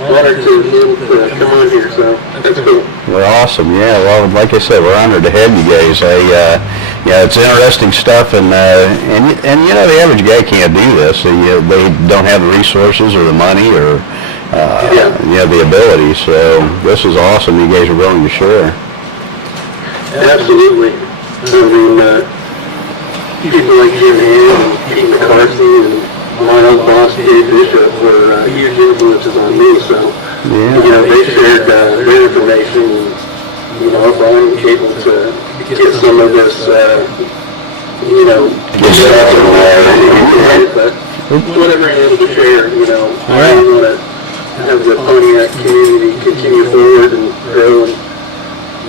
honored to be able to come on here, so that's cool. Well, awesome. Yeah. Well, like I said, we're honored to have you guys. Yeah, it's interesting stuff, and you know, the average guy can't do this. They don't have the resources or the money or the ability. So this is awesome. You guys are willing to share. Absolutely. I mean, people like Jim Hand and Pete McCarthy and my old boss Dave Bishop were huge influences on me. So you know, they shared their information, and you know, if I'm able to get some of this, you know, but whatever I'm able to share, you know, I really want to have the Pontiac community continue forward and grow and,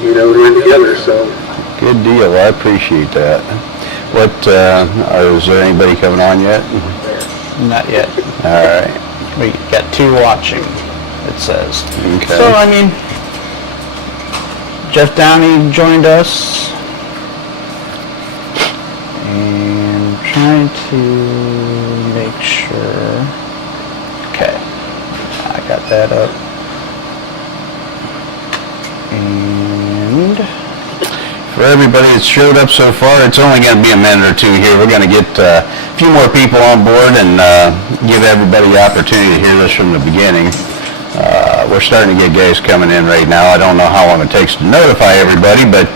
you know, learn together. So good deal. I appreciate that. What is there anybody coming on yet? Not yet. All right. We got 2 watching, it says. Okay. So, I mean, Jeff Downey joined us. And trying to make sure. Okay. I got that up. And for everybody that's showed up so far, it's only going to be a minute or 2 here. We're going to get a few more people on board and give everybody the opportunity to hear this from the beginning. We're starting to get guys coming in right now. I don't know how long it takes to notify everybody, but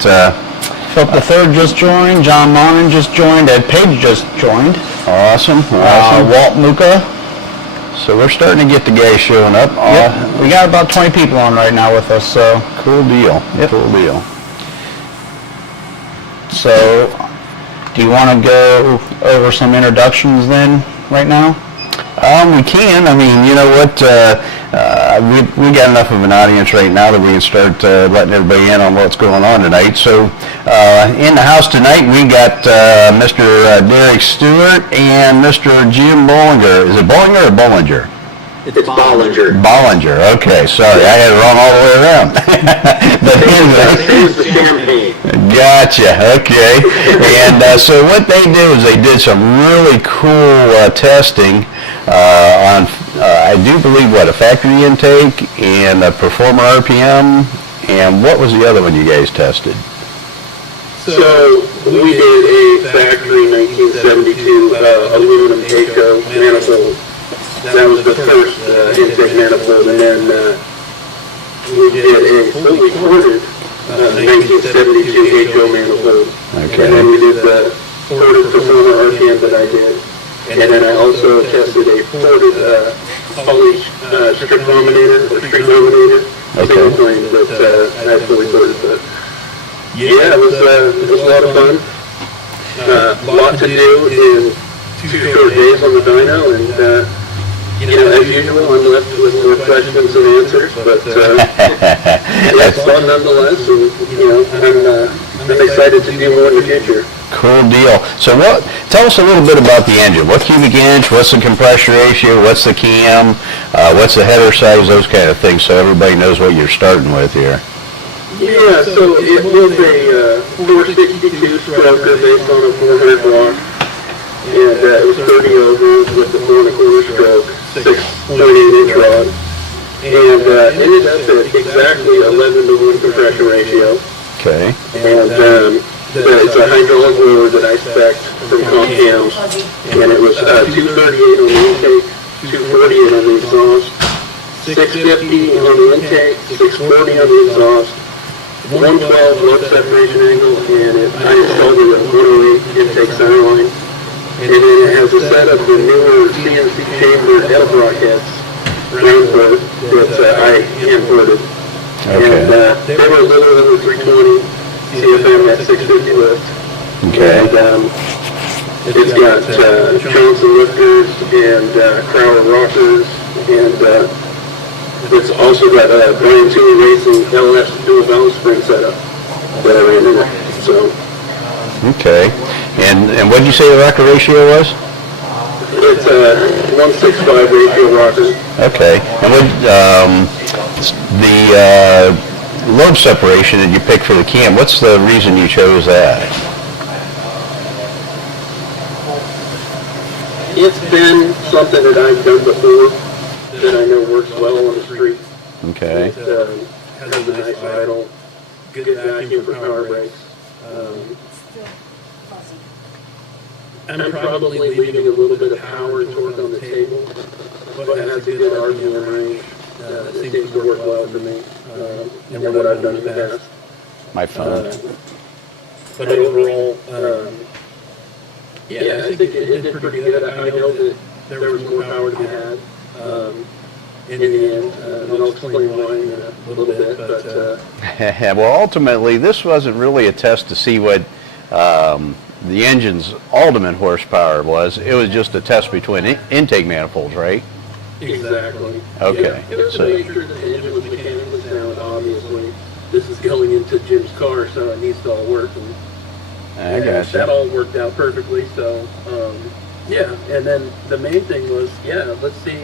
Philip the Third just joined. John Monin just joined. Ed Page just joined. awesome. Walt Muka. So we're starting to get the guys showing up. Yep. We got about 20 people on right now with us. So Cool deal. Yep. Cool deal. So, do you want to go over some introductions then, right now? We can. I mean, you know what? We got enough of an audience right now that we can start letting everybody in on what's going on tonight. So, in the house tonight, we got Mr. Derek Stewart and Mr. Jim Bollinger. Is it Bollinger or Bollinger? it's Bollinger. Bollinger. Okay, sorry, I had it wrong all the way around. But anyway. It was the champagne. Gotcha. Okay. And so what they did is they did some really cool testing on, I do believe, a factory intake and a performer RPM. And what was the other one you guys tested? So we did a factory 1972 aluminum Hayco manifold. That was the first intake manifold, and then we did a fully ported 1972 Hayco manifold. Okay. And then we did the ported performer RPM that I did. And then I also tested a ported poly strip dominator or street dominator. Same thing that I fully ported. But yeah, it was a lot of fun. A lot to do in 2 short days on the dyno, and you know, as usual, I'm left with more questions and answers, but it's fun nonetheless, and you know, I'm excited to do more in the future. Cool deal. So tell us a little bit about the engine. What cubic inch, what's the compression ratio, what's the cam, what's the header size, those kind of things, so everybody knows what you're starting with here. Yeah, so it was a 462 stroker based on a 400 block, and it was 30 overs with the 4 1/4 stroke, 6.8 inch rod, and ended up at exactly 11-to-1 compression ratio. Okay. And it's a hydraulic blower that I spec'd from Comcam, and it was 238 on the intake, 248 on the exhaust, 650 on the intake, 640 on the exhaust, 112 load separation angle, and I installed it at 108 intake center line. And then it has a set of the newer CNC chamber Edelbrock heads, round port, that I imported. Okay. And they were a little over 320 CFM at 650 lift. Okay. And it's got Johnson lifters and Crowder rockers, and it's also got a Brian Tooley Racing LS dual balance spring setup that I ran in it. So. Okay. And what did you say the rocker ratio was? It's a 165 ratio rocker. Okay. And what the load separation that you picked for the cam, what's the reason you chose that? It's been something that I've done before. that I know works well on the street. Okay. It has a nice idle, good vacuum for power brakes. I'm probably leaving a little bit of power and torque on the table, but it has a good RPM range. It seems to work well for me, and what I've done in the past. My phone. But overall, yeah, I think it did pretty good. I know that there was more power to be had in the end, and I'll explain why in a little bit. But Well, ultimately, this wasn't really a test to see what the engine's ultimate horsepower was. It was just a test between intake manifolds, right? exactly. Okay, Yeah, it was so- to make sure that the engine was mechanically sound. Obviously, this is going into Jim's car, so it needs to all work. And I gotcha. that all worked out perfectly. So, yeah. And then the main thing was, let's see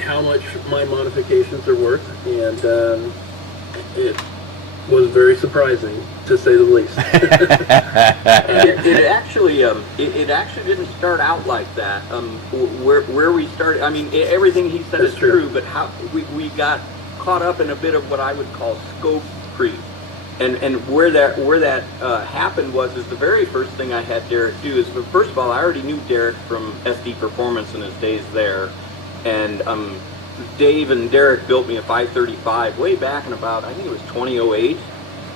how much my modifications are worth, and it was very surprising, to say the least. It actually didn't start out like that. Where we started, I mean, everything he said That's is true. true, but how we got caught up in a bit of what I would call scope creep. And where that happened was the very first thing I had Derek do is, first of all, I already knew Derek from SD Performance in his days there, and Dave and Derek built me a 535 way back in about, I think it was 2008,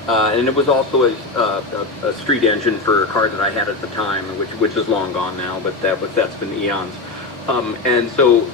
and it was also a street engine for a car that I had at the time, which is long gone now, but that's been eons, and so.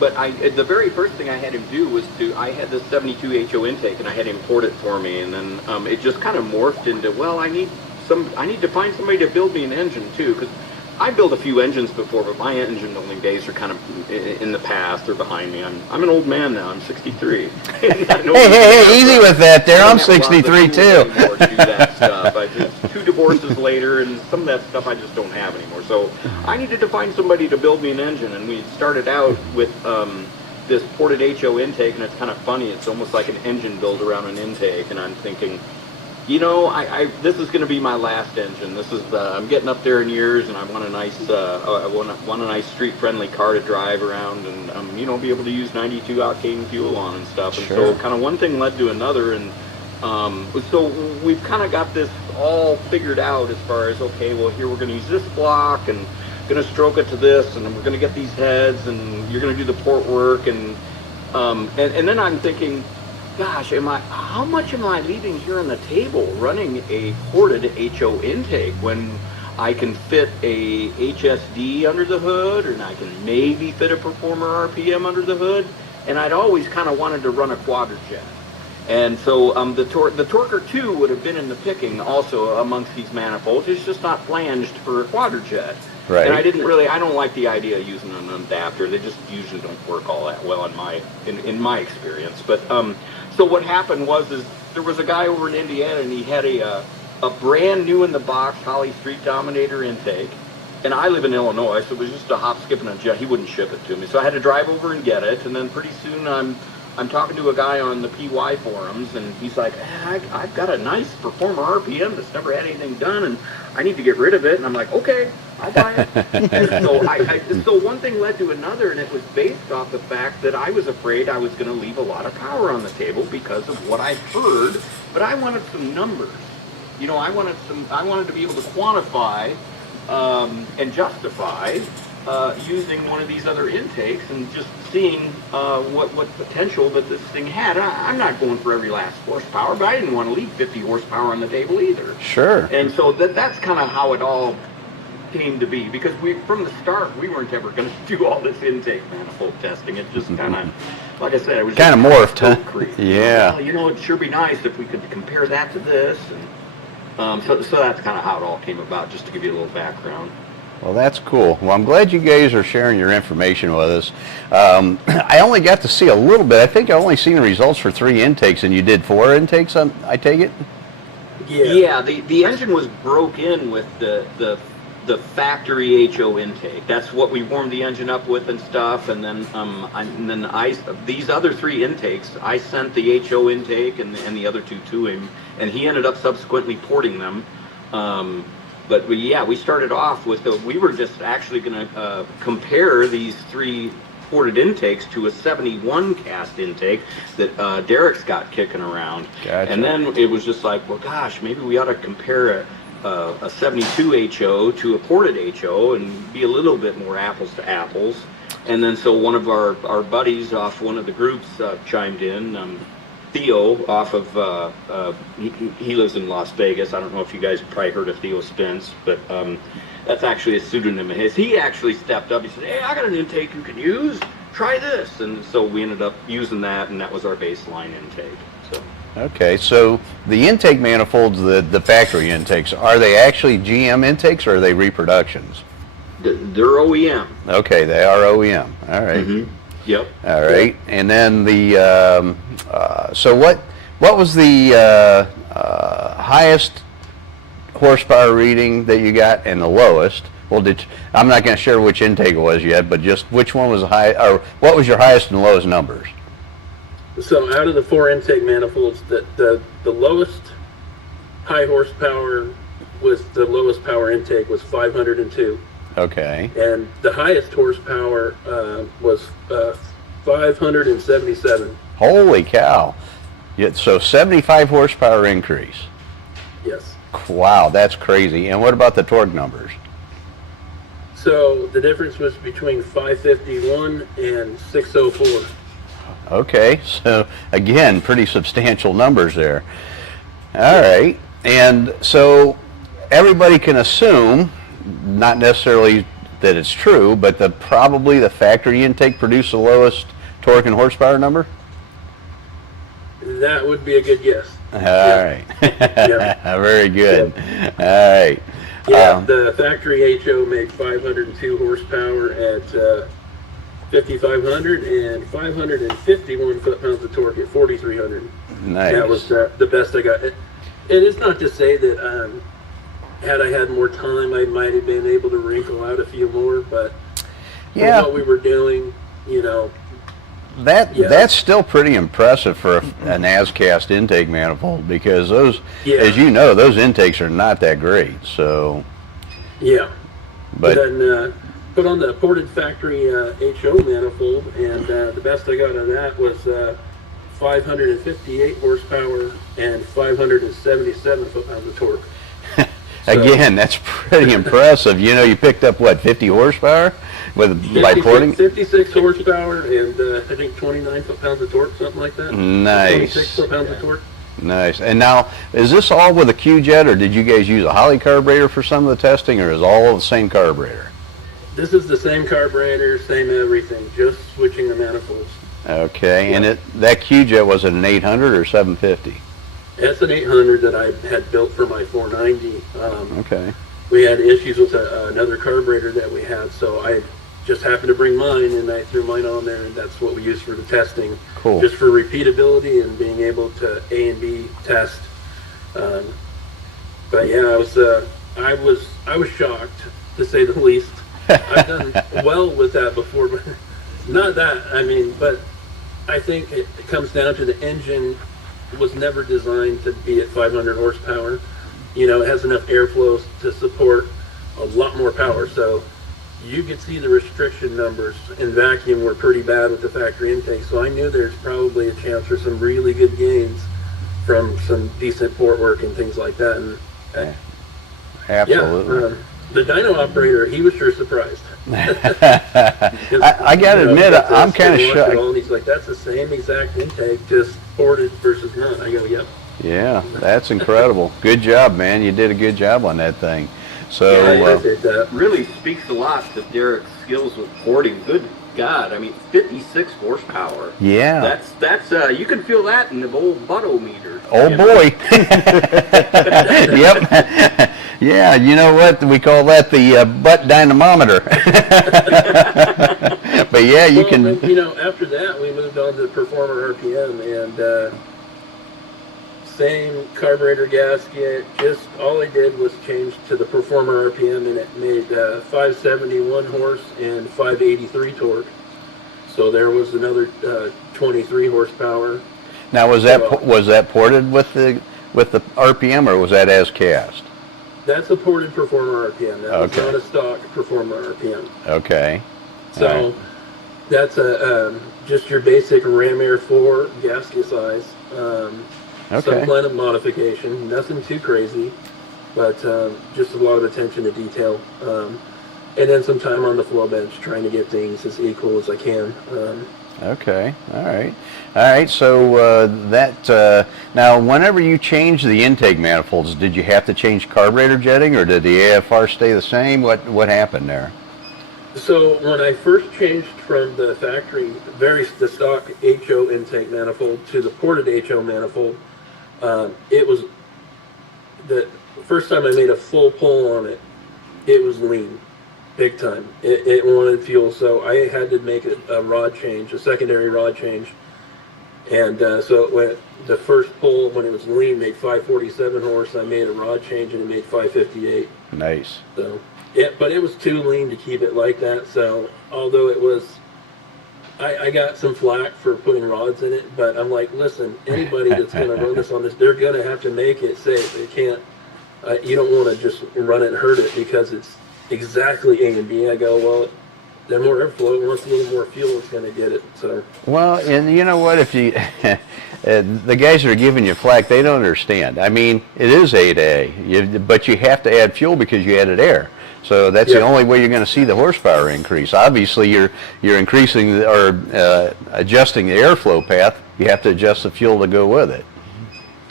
But the very first thing I had him do was I had this 72 HO intake, and I had him port it for me, and then it just kind of morphed into, well, I need to find somebody to build me an engine too, because I built a few engines before, but my engine building days are kind of in the past or behind me. I'm an old man now. I'm 63. Hey, easy with that there. I'm 63 too. To do that stuff. I just 2 divorces later, and some of that stuff I just don't have anymore. So I needed to find somebody to build me an engine, and we started out with this ported HO intake, and it's kind of funny. It's almost like an engine built around an intake, and I'm thinking, you know, this is going to be my last engine. This is I'm getting up there in years, and I want a nice want a nice street-friendly car to drive around, and you know, be able to use 92 octane fuel on and stuff. And Sure. so, kind of one thing led to another, and so we've kind of got this all figured out as far as, okay, well, here we're going to use this block, and going to stroke it to this, and we're going to get these heads, and you're going to do the port work, and then I'm thinking, gosh, how much am I leaving here on the table running a ported HO intake when I can fit a HSD under the hood, and I can maybe fit a Performer RPM under the hood, and I'd always kind of wanted to run a quadrajet. And so the Torquer 2 would have been in the picking also amongst these manifolds. It's just not flanged for a quadrajet. Right. And I don't like the idea of using an adapter. They just usually don't work all that well in my experience. But so what happened was there was a guy over in Indiana, and he had a brand new in the box Holly Street Dominator intake. And I live in Illinois, so it was just a hop, skip, and a jump. He wouldn't ship it to me, so I had to drive over and get it. And then pretty soon I'm talking to a guy on the PY forums, and he's like, I've got a nice Performer RPM that's never had anything done, and I need to get rid of it. And I'm like, okay, I'll buy it. And so one thing led to another, and it was based off the fact that I was afraid I was going to leave a lot of power on the table because of what I've heard, but I wanted some numbers. You know, I wanted to be able to quantify and justify using one of these other intakes and just seeing what potential that this thing had. I'm not going for every last horsepower, but I didn't want to leave 50 horsepower on the table either. Sure. And so that's kind of how it all came to be, because from the start we weren't ever going to do all this intake manifold testing. It just kind of, like I said, it was Kind of morphed, huh? Yeah. Well, you know, it'd sure be nice if we could compare that to this, and so that's kind of how it all came about, just to give you a little background. Well, that's cool. Well, I'm glad you guys are sharing your information with us. I only got to see a little bit. I think I only seen the results for 3 intakes, and you did 4 intakes, I take it? Yeah, the engine was broke in with the factory HO intake. That's what we warmed the engine up with and stuff. And then these other 3 intakes, I sent the HO intake and the other 2 to him, and he ended up subsequently porting them. But yeah, we started off with we were just actually going to compare these 3 ported intakes to a 71 cast intake that Derek's got kicking around. Gotcha. And then it was just like, well, gosh, maybe we ought to compare a 72 HO to a ported HO and be a little bit more apples to apples. And then so one of our buddies off one of the groups chimed in, Theo off of, he lives in Las Vegas. I don't know if you guys have probably heard of Theo Spence, but that's actually a pseudonym of his. He actually stepped up. He said, hey, I got an intake you can use. Try this. And so we ended up using that, and that was our baseline intake. So. Okay, so the intake manifolds, the factory intakes, are they actually GM intakes or are they reproductions? They're OEM. Okay, they are OEM. All right. Mm-hmm. Yep. All right, and then the so what was the highest horsepower reading that you got and the lowest? Well, I'm not going to share which intake it was yet, but just which one was high, or what was your highest and lowest numbers? So out of the 4 intake manifolds, the lowest high horsepower was the lowest power intake was 502. Okay. And the highest horsepower was 577. Holy cow. So 75 horsepower increase. Yes. Wow, that's crazy. And what about the torque numbers? So the difference was between 551 and 604. Okay, so again, pretty substantial numbers there. All right, and so everybody can assume, not necessarily that it's true, but probably the factory intake produced the lowest torque and horsepower number? That would be a good guess. All right. Yeah. Very good. All right. Yeah, the factory HO made 502 horsepower at 5,500 and 551 foot-pounds of torque at 4,300. Nice. That was the best I got. And it's not to say that had I had more time, I might have been able to wrinkle out a few more, but yeah, for what we were doing, you know. That's still pretty impressive for an ASCAST intake manifold, because those, as you know, those intakes are not that great. So. Yeah. But then put on the ported factory HO manifold, and the best I got on that was 558 horsepower and 577 foot-pounds of torque. Again, that's pretty impressive. You know, you picked up, what, 50 horsepower by porting? 56 horsepower and I think 29 foot-pounds of torque, something like that. Nice. 26 foot-pounds of torque. Nice. And now, is this all with a Q-jet, or did you guys use a Holley carburetor for some of the testing, or is all the same carburetor? This is the same carburetor, same everything, just switching the manifolds. Okay, and that Q-jet, was it an 800 or 750? That's an 800 that I had built for my 490. Okay. We had issues with another carburetor that we had, so I just happened to bring mine, and I threw mine on there, and that's what we used for the testing. Cool. Just for repeatability and being able to A and B test. But yeah, I was shocked, to say the least. I've done well with that before, but not that. I mean, but I think it comes down to the engine was never designed to be at 500 horsepower. You know, it has enough airflow to support a lot more power. So you could see the restriction numbers in vacuum were pretty bad with the factory intake. So I knew there's probably a chance for some really good gains from some decent port work and things like that. And absolutely. The dyno operator, he was sure surprised. I got to admit, I'm kind of shocked. And he's like, that's the same exact intake, just ported versus not. I go, yep. Yeah, that's incredible. Good job, man. You did a good job on that thing. So it really speaks a lot to Derek's skills with porting. Good God, I mean, 56 horsepower. Yeah. That's you can feel that in the old buttometer. Oh boy. Yep. Yeah, you know what? We call that the butt dynamometer. But yeah, you can. And, you know, after that, we moved on to Performer RPM, and same carburetor gasket. Just all I did was change to the Performer RPM, and it made 571 horse and 583 torque. So there was another 23 horsepower. Now was that ported with the RPM, or was that as cast? That's a ported Performer RPM. That was Okay. not a stock Performer RPM. Okay. So All right. that's a just your basic ram air 4 gasket size. Some Okay. planet modification, nothing too crazy, but just a lot of attention to detail. And then some time on the flow bench trying to get things as equal as I can. Okay. All right. All right. So now, whenever you change the intake manifolds, did you have to change carburetor jetting, or did the AFR stay the same? What happened there? So when I first changed from the factory, the stock HO intake manifold to the ported HO manifold, it was the first time I made a full pull on it. It was lean, big time. It wanted fuel, so I had to make a rod change, a secondary rod change, and so it went. The first pull when it was lean made 547 horse. I made a rod change and it made 558. Nice. So. But it was too lean to keep it like that. So although it was, I got some flack for putting rods in it. But I'm like, listen, anybody that's going to run this on this, they're going to have to make it safe. They can't. You don't want to just run it and hurt it because it's exactly A and B. I go, well, the more airflow, it wants a little more fuel, it's going to get it. So. Well, and you know what? If you the guys that are giving you flack, they don't understand. I mean, it is A to A, but you have to add fuel because you added air. So that's the only way you're going to see the horsepower increase. Obviously, you're increasing or adjusting the airflow path. You have to adjust the fuel to go with it.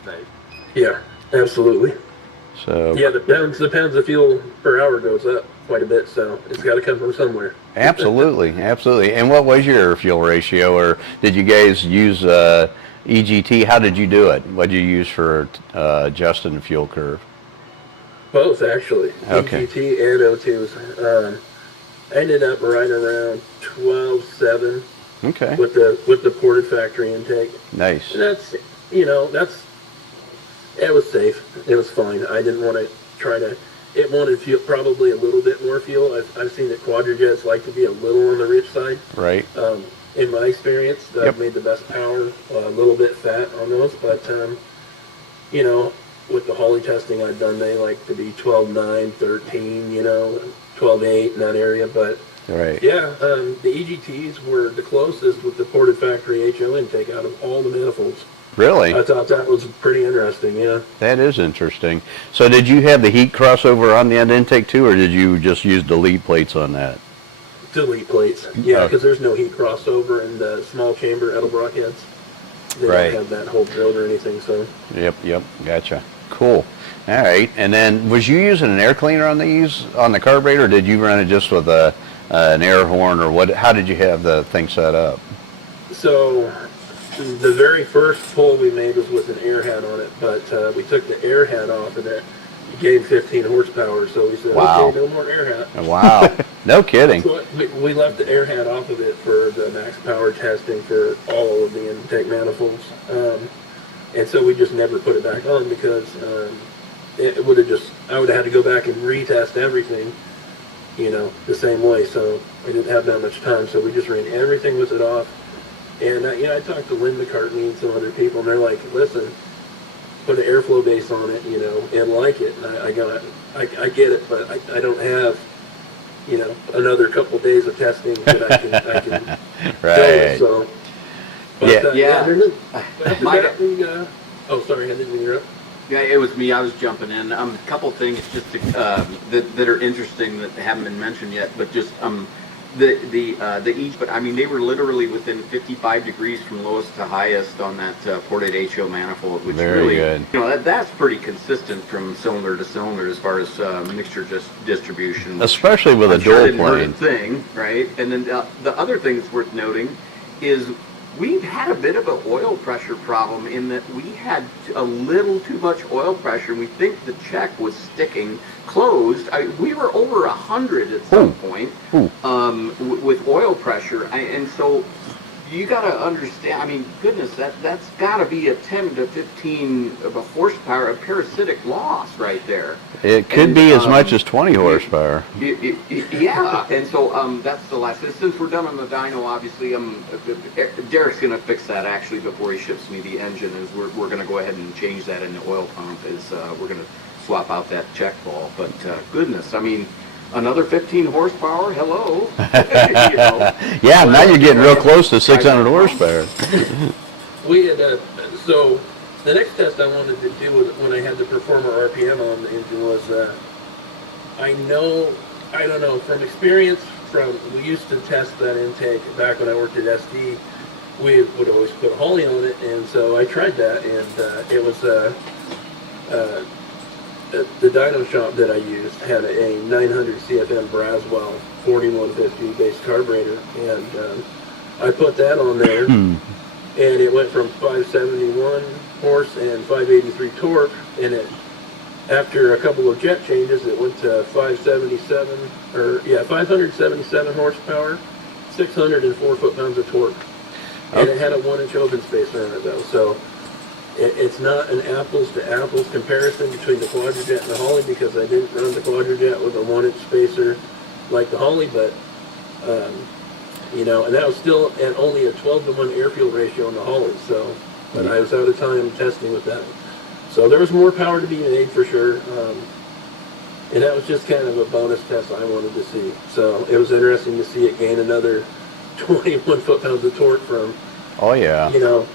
Right. Yeah, absolutely. So yeah, the pounds of fuel per hour goes up quite a bit. So it's got to come from somewhere. absolutely, absolutely. And what was your air fuel ratio, or did you guys use EGT? How did you do it? What did you use for adjusting the fuel curve? Both, actually. Okay. EGT and O2s. I ended up right around 12.7 Okay. with the ported factory intake. Nice. And that's, it was safe. It was fine. I didn't want to try to, it wanted fuel, probably a little bit more fuel. I've seen that quadrojets like to be a little on the rich side. Right. In my experience, I've made the best power, a little bit fat on those, but, with the Holley testing I've done, they like to be 12.9, 13, 12.8 in that area. But Right. yeah, the EGTs were the closest with the ported factory HO intake out of all the manifolds. Really? I thought that was pretty interesting. Yeah. That is interesting. So did you have the heat crossover on the end intake too, or did you just use the lead plates on that? Delete plates. Yeah, Okay. because there's no heat crossover in the small chamber Edelbrock heads. They Right. don't have that whole drilled or anything. So. Yep, gotcha. Cool. All right. And then, was you using an air cleaner on the carburetor, or did you run it just with an air horn, or what? How did you have the thing set up? So the very first pull we made was with an air hat on it, but we took the air hat off and it gained 15 horsepower. So we said, Wow. okay, no more air hat. Wow. No kidding. So we left the air hat off of it for the max power testing for all of the intake manifolds. And so we just never put it back on because it would have I would have had to go back and retest everything, the same way. So I didn't have that much time. So we just ran everything with it off. And, I talked to Lynn McCartney and some other people, and they're like, listen, put an airflow base on it, and like it. And I get it, but I don't have, another couple days of testing that I can Right. do it. So, but, Yeah. after My- that, sorry, I didn't interrupt. Yeah, it was me. I was jumping in. A couple things just to, that are interesting that haven't been mentioned yet, but just but I mean they were literally within 55 degrees from lowest to highest on that ported HO manifold, which Very really, good. that's pretty consistent from cylinder to cylinder as far as mixture distribution. which Especially with a I'm sure dual didn't hurt a plane. thing, right? And then the other thing that's worth noting is we've had a bit of an oil pressure problem in that we had a little too much oil pressure, and we think the check was sticking closed. We were over 100 at some point with oil pressure, and so you got to understand. I mean, goodness, that's got to be a 10 to 15 of a horsepower of parasitic loss right there. It could be as much as 20 horsepower. Yeah, and so that's the last. Since we're done on the dyno, obviously, Derek's going to fix that actually before he ships me the engine. Is we're going to go ahead and change that in the oil pump. Is we're going to swap out that check ball. But goodness, I mean, another 15 horsepower. Hello. You know? Yeah, now you're getting real close to 600 horsepower. We had, so the next test I wanted to do when I had the Performer RPM on the engine was, I don't know, from experience, we used to test that intake back when I worked at SD. We would always put a Holly on it, and so I tried that, and it was, the dyno shop that I used had a 900 CFM Braswell 4150 base carburetor, and I put that on there, and it went from 571 horse and 583 torque, and after a couple of jet changes, it went to 577 horsepower, 604 foot-pounds of torque, and it had a 1-inch open spacer on it though, so it's not an apples-to-apples comparison between the Quadrajet and the Holly, because I didn't run the Quadrajet with a 1-inch spacer like the Holly, but you know, and that was still at only a 12-to-1 air-fuel ratio in the Holly, so, but I was out of time testing with that. So there was more power to be made for sure, and that was just kind of a bonus test I wanted to see. So it was interesting to see it gain another 21 foot-pounds of torque from, you know,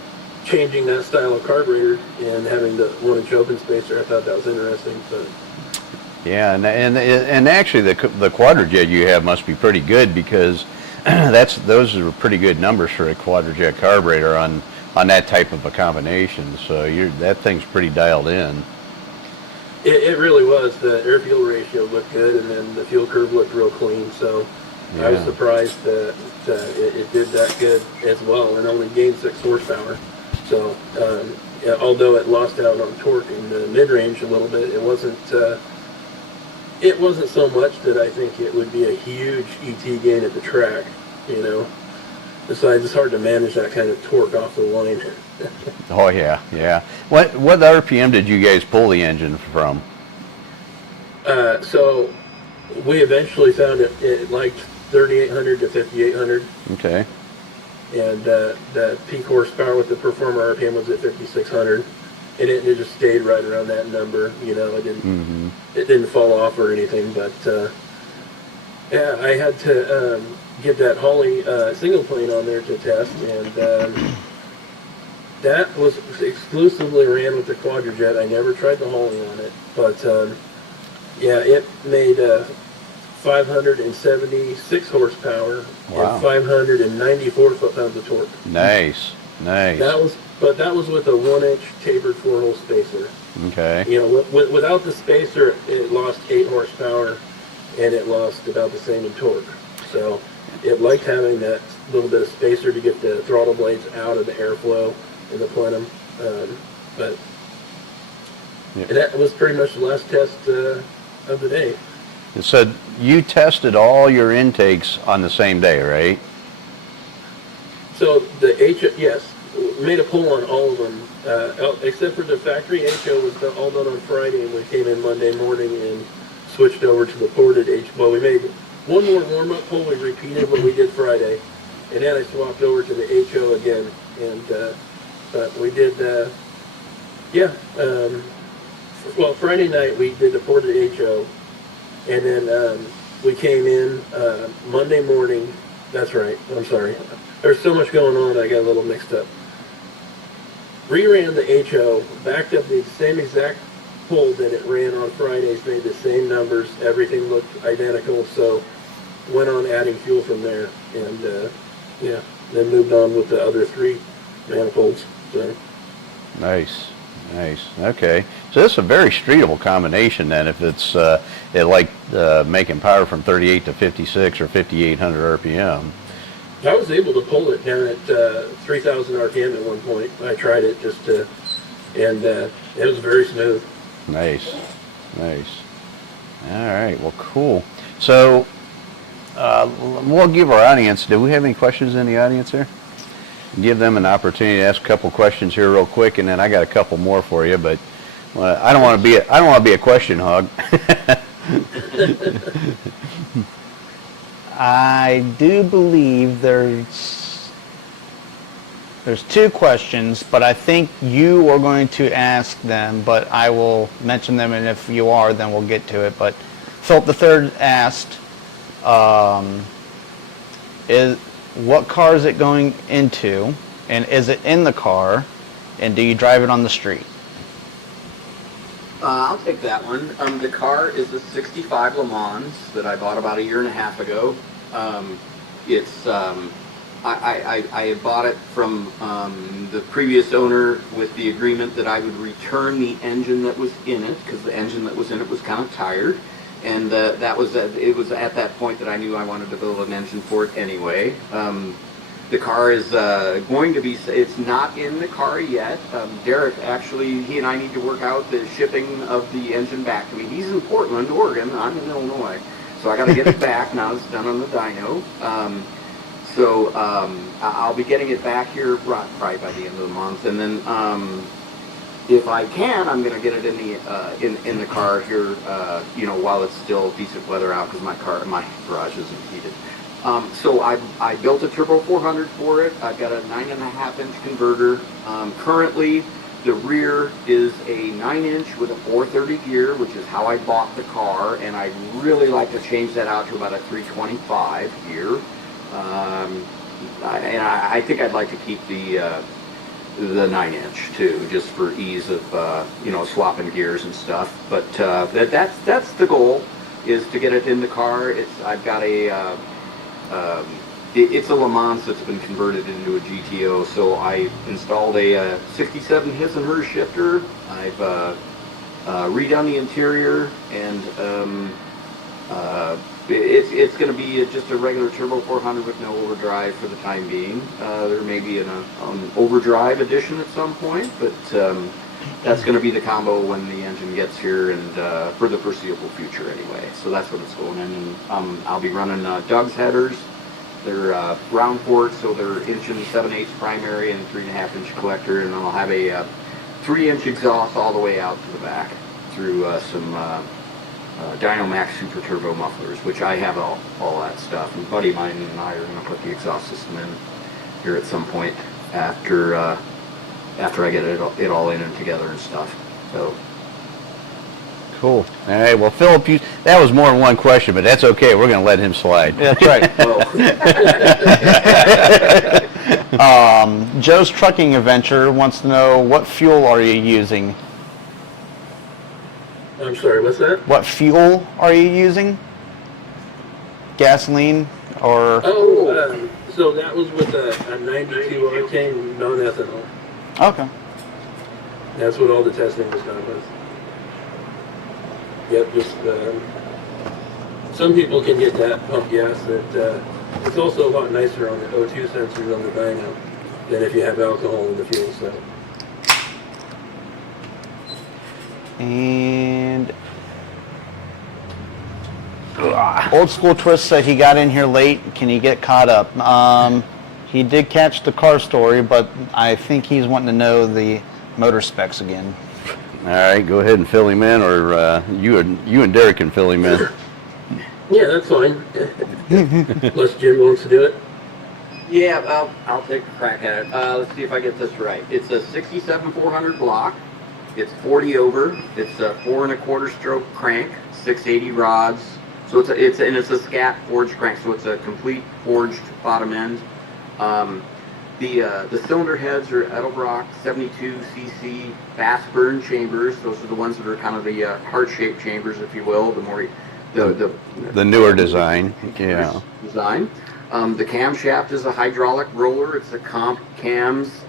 changing that style of carburetor and having the 1-inch open spacer. I thought that was interesting. But yeah, and actually the Quadrajet you have must be pretty good, because those are pretty good numbers for a Quadrajet carburetor on that type of a combination. So that thing's pretty dialed in. It really was. The air-fuel ratio looked good, and then the fuel curve looked real clean. So I was surprised that it did that good as well, and only gained 6 horsepower. So although it lost out on torque in the mid-range a little bit, it wasn't so much that I think it would be a huge ET gain at the track, you know. Besides, it's hard to manage that kind of torque off the line. Oh yeah, yeah. What RPM did you guys pull the engine from? So we eventually found it liked 3,800 to 5,800. Okay. And the peak horsepower with the Performer RPM was at 5,600, and it just stayed right around that number. You know, it didn't fall off or anything. But yeah, I had to get that Holly single plane on there to test, and that was exclusively ran with the Quadrajet. I never tried the Holly on it, but yeah, it made 576 horsepower and 594 foot-pounds of torque. Nice. That was with a 1-inch tapered 4-hole spacer. Okay. You know, without the spacer, it lost 8 horsepower, and it lost about the same in torque. So it liked having that little bit of spacer to get the throttle blades out of the airflow in the plenum. But and that was pretty much the last test of the day. So you tested all your intakes on the same day, right? So the yes, made a pull on all of them, except for the factory HO was all done on Friday, and we came in Monday morning and switched over to the ported HO. Well, we made one more warm-up pull. We repeated what we did Friday, and then I swapped over to the HO again. And but we did, well, Friday night we did the ported HO, and then we came in Monday morning. That's right. I'm sorry. There's so much going on, I got a little mixed up. Reran the HO, backed up the same exact pull that it ran on Fridays, made the same numbers, everything looked identical, so went on adding fuel from there, and yeah, then moved on with the other 3 manifolds. So. Nice. Okay, so this is a very streetable combination then, if it's making power from 38 to 56 or 5,800 RPM. I was able to pull it down at 3,000 RPM at one point. I tried it just to, and it was very smooth. Nice. All right, well, cool. So we'll give our audience, do we have any questions in the audience here? Give them an opportunity to ask a couple questions here real quick, and then I got a couple more for you, but I don't want to be a question hog. I do believe there's There's two questions, but I think you are going to ask them, but I will mention them, and if you are, then we'll get to it. But Philip the Third asked, is what car is it going into, and is it in the car, and do you drive it on the street? I'll take that one. The car is a 65 Le Mans that I bought about a year and a half ago. I had bought it from the previous owner with the agreement that I would return the engine that was in it, because the engine that was in it was kind of tired. And it was at that point that I knew I wanted to build an engine for it anyway. The car is going to be, it's not in the car yet. Derek, actually, he and I need to work out the shipping of the engine back to me. He's in Portland, Oregon. I'm in Illinois. So I got to get it back. Now it's done on the dyno. I'll be getting it back here probably by the end of the month. And then if I can, I'm going to get it in the car here, while it's still decent weather out, because my garage isn't heated. So I built a Turbo 400 for it. I've got a 9.5-inch converter. Currently, the rear is a 9-inch with a 430 gear, which is how I bought the car, and I'd really like to change that out to about a 325 gear. I think I'd like to keep the 9-inch too, just for ease of swapping gears and stuff. But that's the goal, is to get it in the car. I've got it's a Le Mans that's been converted into a GTO, so I installed a 67 his and hers shifter. I've redone the interior, and it's going to be just a regular Turbo 400 with no overdrive for the time being. There may be an overdrive edition at some point, but that's going to be the combo when the engine gets here, and for the foreseeable future anyway. So that's what it's going in. And I'll be running Doug's headers. They're round ports, so they're 1 7/8 primary and 3.5-inch collector, and I'll have a 3-inch exhaust all the way out to the back through some Dyno Max Super Turbo mufflers, which I have all that stuff. And a buddy of mine and I are going to put the exhaust system in here at some point after I get it all in and together and stuff. So. Cool. All right. Well, Philip, that was more than one question, but that's okay. We're going to let him slide. That's right. Joe's Trucking Adventure wants to know, what fuel are you using? I'm sorry, what's that? What fuel are you using? Gasoline or? So that was with a 92 octane non-ethanol. Okay. That's what all the testing was done with. Yep, just some people can get that pump gas. That it's also a lot nicer on the O2 sensors on the dyno than if you have alcohol in the fuel cell. And Old School Twist said he got in here late. Can he get caught up? He did catch the car story, but I think he's wanting to know the motor specs again. All right, go ahead and fill him in, or you and Derek can fill him in. Yeah, that's fine. Unless Jim wants to do it. Yeah, I'll take a crack at it. Let's see if I get this right. It's a 67 400 block. It's 40 over. It's a 4 1/4 stroke crank, 680 rods. So it's a scat forged crank. So it's a complete forged bottom end. The cylinder heads are Edelbrock 72cc fast burn chambers. Those are the ones that are kind of the heart-shaped chambers, if you will. The newer design. Yeah. Design. The camshaft is a hydraulic roller. It's a comp cams.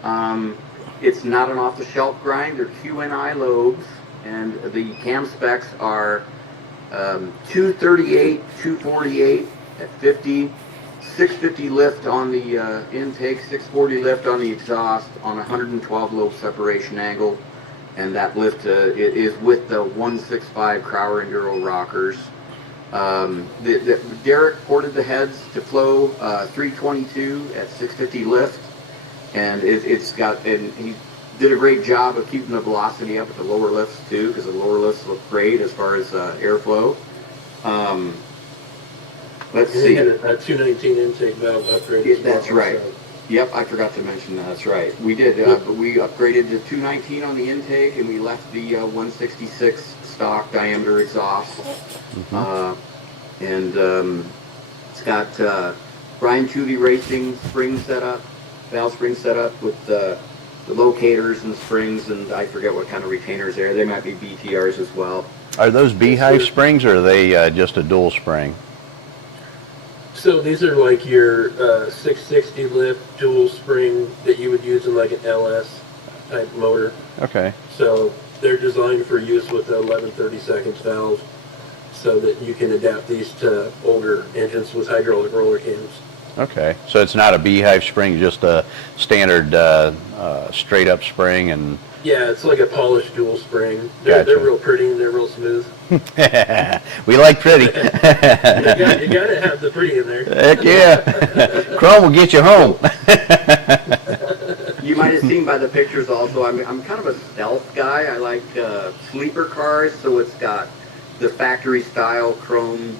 It's not an off-the-shelf grind. They're QNI lobes, and the cam specs are 238, 248 at 50. 650 lift on the intake, 640 lift on the exhaust, on 112 lobe separation angle, and that lift is with the 165 Crowder Enduro rockers. Derek ported the heads to flow 322 at 650 lift, and he did a great job of keeping the velocity up at the lower lifts too, because the lower lifts look great as far as airflow. Let's see. He had a 219 intake valve upgrade. That's right. Yep, I forgot to mention that. That's right. We did. We upgraded to 219 on the intake, and we left the 166 stock diameter exhaust. It's got Brian Tuvey Racing spring setup, valve spring setup with the locators and springs, and I forget what kind of retainers there. They might be BTRs as well. Are those beehive springs, or are they just a dual spring? So these are like your 660 lift dual spring that you would use in like an LS type motor. Okay. So they're designed for use with the 11/32 valve, so that you can adapt these to older engines with hydraulic roller cams. Okay. So it's not a beehive spring, just a standard straight up spring, and Yeah, it's like a polished dual spring. Gotcha. They're real pretty and they're real smooth. we like pretty. You gotta have the pretty in there. Heck yeah. Chrome will get you home. You might have seen by the pictures also, I'm kind of a stealth guy. I like sleeper cars, so it's got the factory style chrome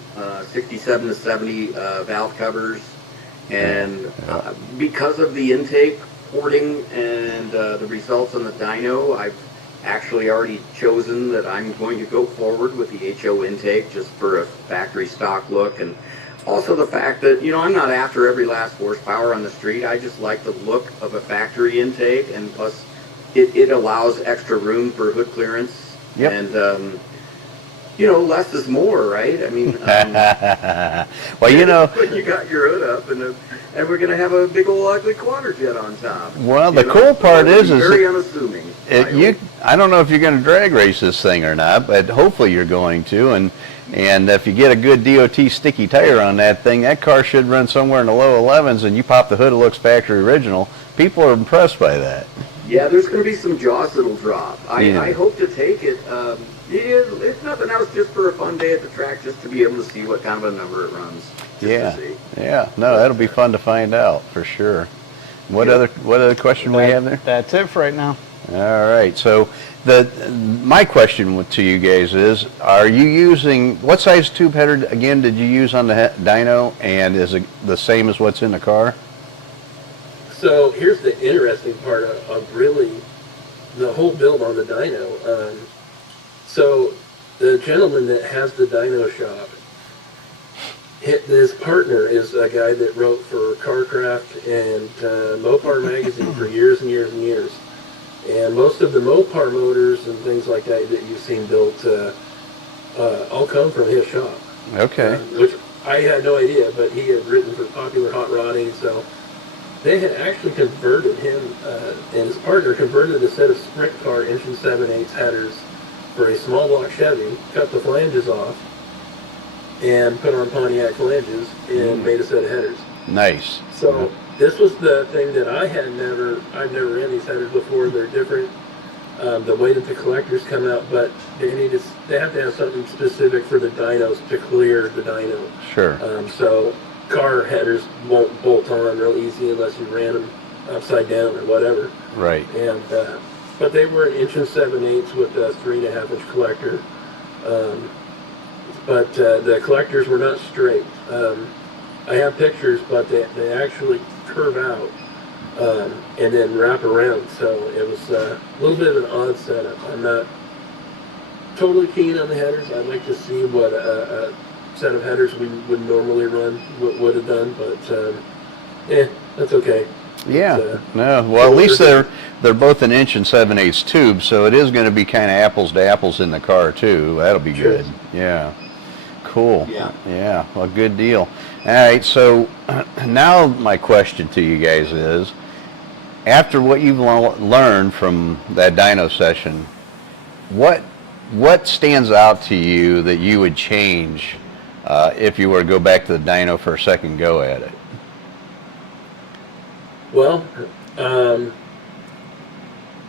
67 to 70 valve covers. And because of the intake porting and the results on the dyno, I've actually already chosen that I'm going to go forward with the HO intake just for a factory stock look. And also the fact that, you know, I'm not after every last horsepower on the street. I just like the look of a factory intake, and plus it allows extra room for hood clearance. Yep. And, you know, less is more, right? I mean, well, you know, but you got your hood up, and we're going to have a big old ugly quadrajet on top. well, the cool part is very unassuming. I don't know if you're going to drag race this thing or not, but hopefully you're going to. And if you get a good DOT sticky tire on that thing, that car should run somewhere in the low 11s, and you pop the hood, it looks factory original. People are impressed by that. Yeah, there's going to be some jaws that'll drop. Yeah. I hope to take it. Yeah, if nothing else, just for a fun day at the track, just to be able to see what kind of a number it runs. Yeah, yeah. No, that'll be fun to find out for sure. What other question we have there? That's it for right now. All right. So my question to you guys is: are you using what size tube header again? Did you use on the dyno, and is it the same as what's in the car? So here's the interesting part of really the whole build on the dyno. So the gentleman that has the dyno shop, his partner is a guy that wrote for CarCraft and Mopar magazine for years and years and years. And most of the Mopar motors and things like that you've seen built all come from his shop. Okay. Which I had no idea, but he had written for Popular Hot Rodding, so they had actually converted him and his partner converted a set of sprint car inch and 7/8 headers for a small block Chevy, cut the flanges off, and put on Pontiac flanges and made a set of headers. Nice. So this was the thing that I've never ran these headers before. They're different. The way that the collectors come out, but they have to have something specific for the dynos to clear the dyno. Sure. So car headers won't bolt on real easy unless you ran them upside down or whatever. Right. And but they were an inch and 7/8 with a 3.5 inch collector. But the collectors were not straight. I have pictures, but they actually curve out and then wrap around. So it was a little bit of an odd setup. I'm not totally keen on the headers. I'd like to see what a set of headers we would normally run would have done, but that's okay. Yeah. No. Well, at least they're both an inch and 7/8 tubes, so it is going to be kind of apples to apples in the car too. That'll be good. Yeah. Cool. Yeah. Yeah. Well, good deal. All right. So now my question to you guys is, after what you've learned from that dyno session, what stands out to you that you would change if you were to go back to the dyno for a second go at it? Well,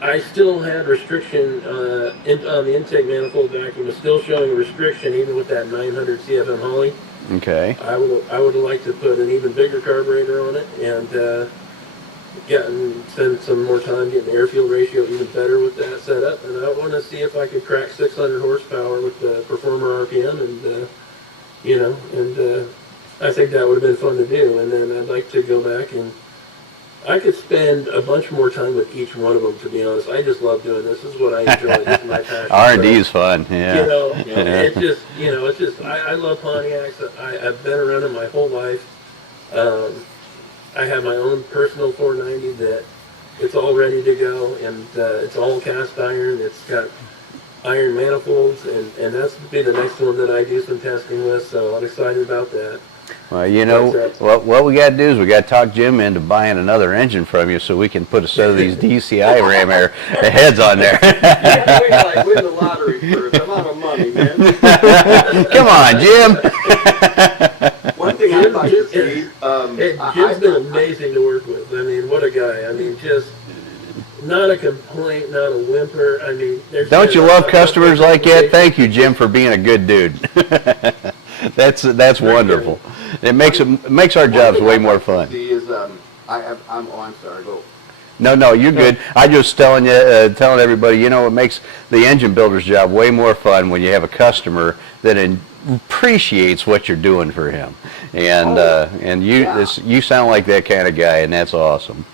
I still had restriction on the intake manifold vacuum. Is still showing a restriction even with that 900 CFM Holly. Okay. I would have liked to put an even bigger carburetor on it and spend some more time getting the air-fuel ratio even better with that setup. And I want to see if I could crack 600 horsepower with the Performer RPM, and I think that would have been fun to do. And then I'd like to go back and I could spend a bunch more time with each one of them, to be honest. I just love doing this. This is what I enjoy. This is my passion. R&D So, is fun. Yeah. You know, it's just, you know, it's just, I love Pontiacs. I've been around them my whole life. I have my own personal 490 that it's all ready to go, and it's all cast iron. It's got iron manifolds, and that's to be the next one that I do some testing with, so I'm excited about that. Well, you know, what we got to do is we got to talk Jim into buying another engine from you so we can put a set of these DCI Ram Air heads on there. Yeah, wait till I win the lottery first. I'm out of money, man. Come on, Jim. One thing I'd like to see, Jim's been amazing to work with. I mean, what a guy. I mean, just not a complaint, not a whimper. I mean, Don't you love customers like that? Thank you, Jim, for being a good dude. That's wonderful. It makes our jobs way more fun. See is, I'm sorry, go. No, you're good. I'm just telling telling everybody, you know, it makes the engine builder's job way more fun when you have a customer that appreciates what you're doing for him, and you sound like that kind of guy, and that's awesome.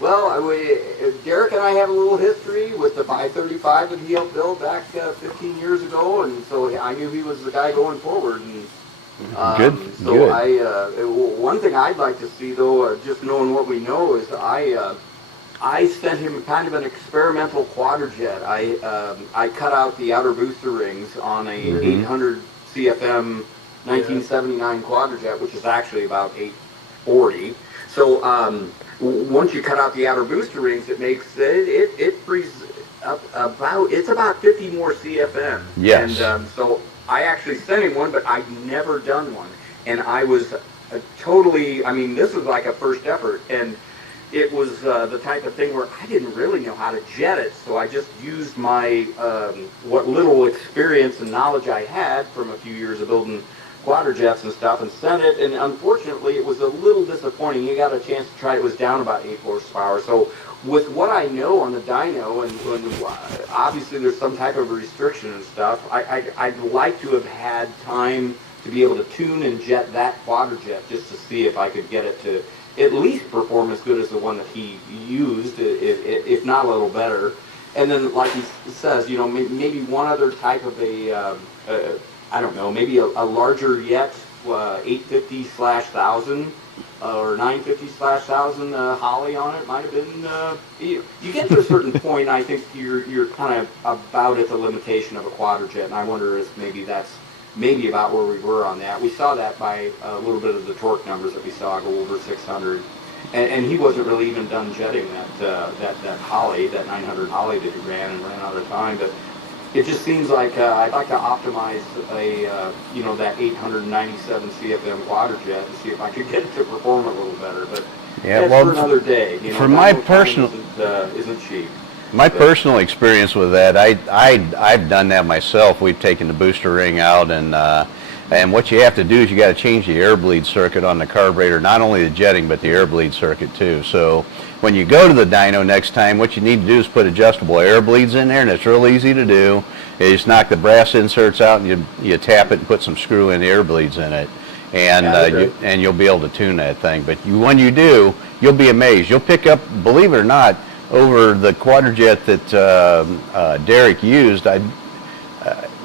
Well, Derek and I have a little history with the 535 that he helped build back 15 years ago, and so I knew he was the guy going forward. And Good. One thing I'd like to see, though, just knowing what we know, is I sent him kind of an experimental quadrajet. I cut out the outer booster rings on a 800 CFM 1979 quadrajet, which is actually about 840. So once you cut out the outer booster rings, it makes it frees up it's about 50 more CFM. Yes. And so I actually sent him one, but I'd never done one, and I was totally. I mean, this was like a first effort, and it was the type of thing where I didn't really know how to jet it, so I just used my what little experience and knowledge I had from a few years of building quadrajets and stuff, and sent it. And unfortunately, it was a little disappointing. You got a chance to try it. It was down about 8 horsepower. So with what I know on the dyno, and obviously there's some type of restriction and stuff, I'd like to have had time to be able to tune and jet that quadrajet just to see if I could get it to at least perform as good as the one that he used, if not a little better. And then, like he says, you know, maybe one other type of I don't know, maybe a larger yet 850/1000 or 950/1000 Holly on it might have been. You get to a certain point, I think you're kind of about at the limitation of a quadrajet, and I wonder if maybe that's about where we were on that. We saw that by a little bit of the torque numbers that we saw go over 600, and he wasn't really even done jetting that Holly, that 900 Holly that he ran out of time, but. It just seems like I'd like to optimize that 897 CFM quadrajet and see if I could get it to perform a little better. But that's for another day. You know, for my personal isn't cheap. My personal experience with that, I've done that myself. We've taken the booster ring out, and what you have to do is you got to change the air bleed circuit on the carburetor, not only the jetting but the air bleed circuit too. So when you go to the dyno next time, what you need to do is put adjustable air bleeds in there, and it's real easy to do. You just knock the brass inserts out, and you tap it and put some screw-in air bleeds in it, and you'll be able to tune that thing. But when you do, you'll be amazed. You'll pick up, believe it or not, over the quadrajet that Derek used,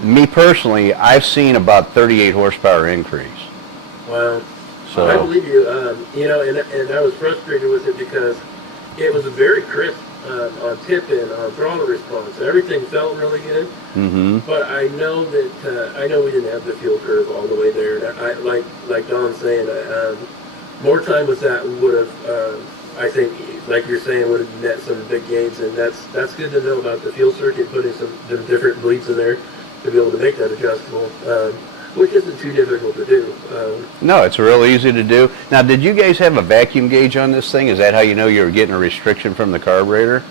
me personally, I've seen about 38 horsepower increase. Wow. So I believe you. And I was frustrated with it because it was a very crisp on tip and on throttle response. Everything felt really good. Mm-hmm. But I know that I know we didn't have the fuel curve all the way there. And like Don's saying, more time with that would have. I think, like you're saying, would have net some big gains, and that's good to know about the fuel circuit, putting some different bleeds in there to be able to make that adjustable, which isn't too difficult to do. No, it's real easy to do. Now, did you guys have a vacuum gauge on this thing? Is that how you know you were getting a restriction from the carburetor?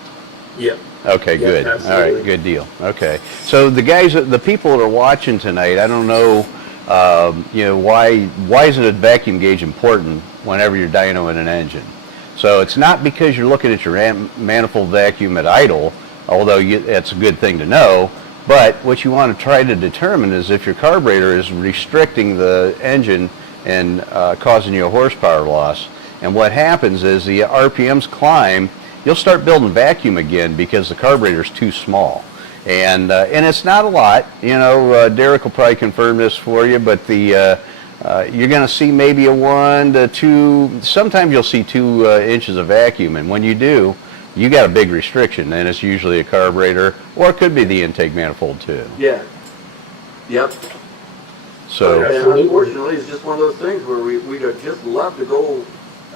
Yeah. Okay, Yeah, good. absolutely. All right, good deal. Okay, so the people that are watching tonight, I don't know, why is it a vacuum gauge important whenever you're dynoing an engine? So it's not because you're looking at your manifold vacuum at idle, although that's a good thing to know, but what you want to try to determine is if your carburetor is restricting the engine and causing you a horsepower loss. And what happens is the RPMs climb, you'll start building vacuum again because the carburetor's too small. And it's not a lot, you know, Derek will probably confirm this for you, but the you're going to see maybe a 1 to 2, sometimes you'll see 2 inches of vacuum, and when you do, you got a big restriction, and it's usually a carburetor, or it could be the intake manifold too. Yeah. Yep. So, And unfortunately, it's just one of those things where we'd just love to go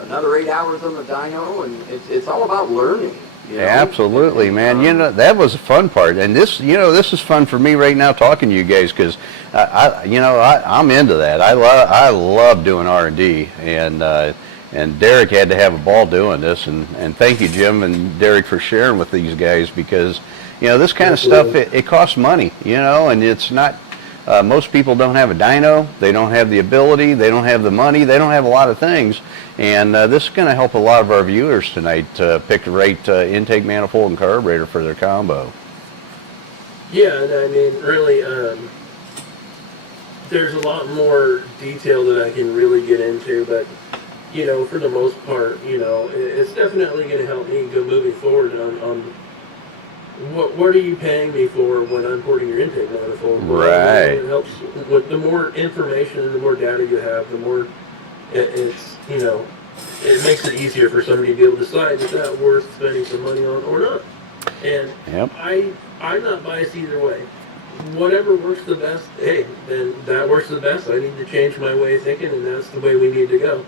another 8 hours on the dyno, and it's all about learning. You know? absolutely, man. You know, that was the fun part, and this, you know, this is fun for me right now talking to you guys because, I'm into that. I love doing R&D, and Derek had to have a ball doing this, and thank you, Jim and Derek, for sharing with these guys because, you know, this kind of stuff it costs money, you know, and it's not. Most people don't have a dyno, they don't have the ability, they don't have the money, they don't have a lot of things, and this is going to help a lot of our viewers tonight pick the right intake manifold and carburetor for their combo. Yeah, and I mean, really, there's a lot more detail that I can really get into, but, you know, for the most part, you know, it's definitely going to help me go moving forward on what are you paying me for when I'm porting your intake manifold? Right. It helps with the more information and the more data you have, the more it's, you know, it makes it easier for somebody to be able to decide is that worth spending some money on or not. And Yep. I'm not biased either way. Whatever works the best, hey, then that works the best. I need to change my way of thinking, and that's the way we need to go.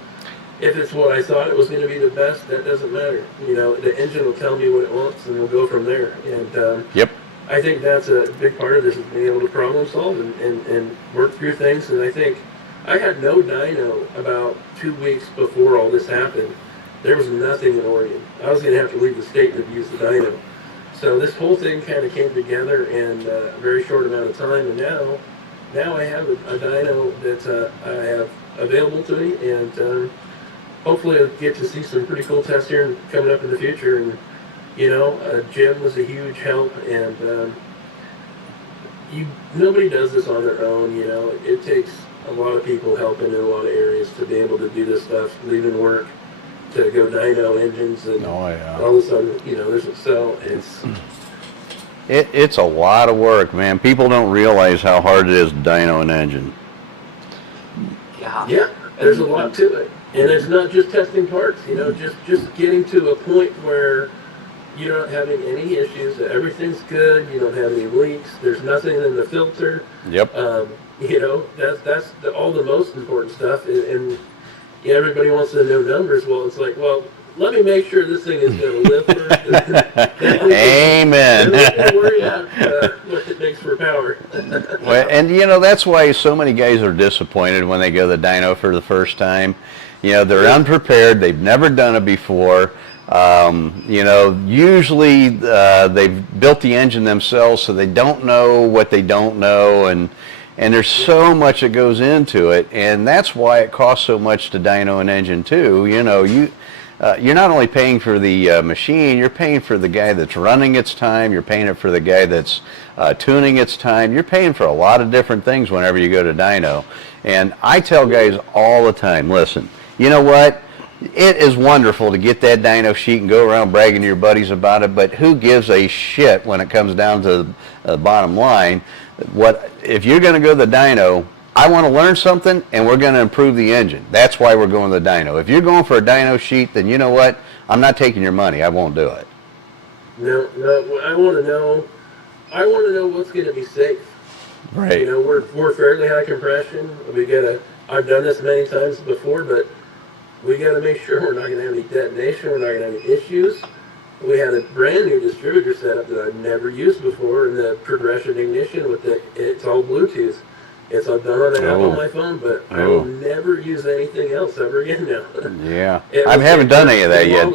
If it's what I thought it was going to be the best, that doesn't matter. You know, the engine will tell me what it wants, and we'll go from there. And Yep. I think that's a big part of this is being able to problem solve and work through things. And I think I had no dyno about 2 weeks before all this happened. There was nothing in Oregon. I was going to have to leave the state to use the dyno. So this whole thing kind of came together in a very short amount of time. And now I have a dyno that I have available to me, and hopefully I'll get to see some pretty cool tests here coming up in the future. And, you know, Jim was a huge help, and nobody does this on their own, you know. It takes a lot of people helping in a lot of areas to be able to do this stuff, leaving work to go dyno engines and all of a sudden, you know, It's a lot of work, man. People don't realize how hard it is to dyno an engine. Yeah, there's a lot to it. And it's not just testing parts, you know, just getting to a point where you're not having any issues, everything's good, you don't have any leaks, there's nothing in the filter. Yep. You know, that's all the most important stuff. And yeah, everybody wants to know numbers. Well, it's like, well, let me make sure this thing is going to live first. Amen. Don't worry about what it makes for power. Well, and you know, that's why so many guys are disappointed when they go to the dyno for the first time. You know, they're unprepared, they've never done it before. You know, usually they've built the engine themselves, so they don't know what they don't know, and there's so much that goes into it, and that's why it costs so much to dyno an engine too. You know, you're not only paying for the machine, you're paying for the guy that's running its time, you're paying it for the guy that's tuning its time, you're paying for a lot of different things whenever you go to dyno. And I tell guys all the time, listen, you know what? It is wonderful to get that dyno sheet and go around bragging to your buddies about it, but who gives a shit when it comes down to the bottom line? If you're going to go to the dyno, I want to learn something, and we're going to improve the engine. That's why we're going to the dyno. If you're going for a dyno sheet, then you know what? I'm not taking your money. I won't do it. No, I want to know what's going to be safe. Right. You know, we're fairly high compression. I've done this many times before, but we got to make sure we're not going to have any detonation. We're not going to have any issues. We had a brand new distributor setup that I've never used before, and the progression ignition it's all Bluetooth. I've done on an app on my phone, but I will never use anything else ever again now. Yeah, I haven't done any of that yet.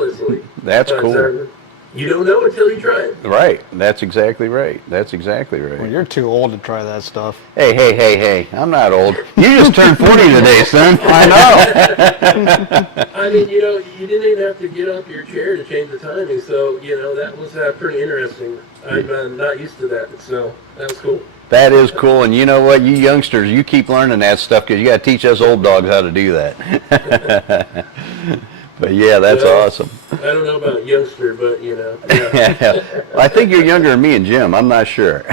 That's cool. You don't know until you try it. Right. That's exactly right. That's exactly right. Well, you're too old to try that stuff. Hey. I'm not old. You just turned 40 today, son. I know. I mean, you know, you didn't even have to get up your chair to change the timing, so, you know, that was pretty interesting. I'm not used to that, so that was cool. That is cool, and you know what? You youngsters, you keep learning that stuff because you got to teach us old dogs how to do that. But yeah, that's Well, awesome. I don't know about youngster, but you know. Yeah. I think you're younger than me and Jim. I'm not sure.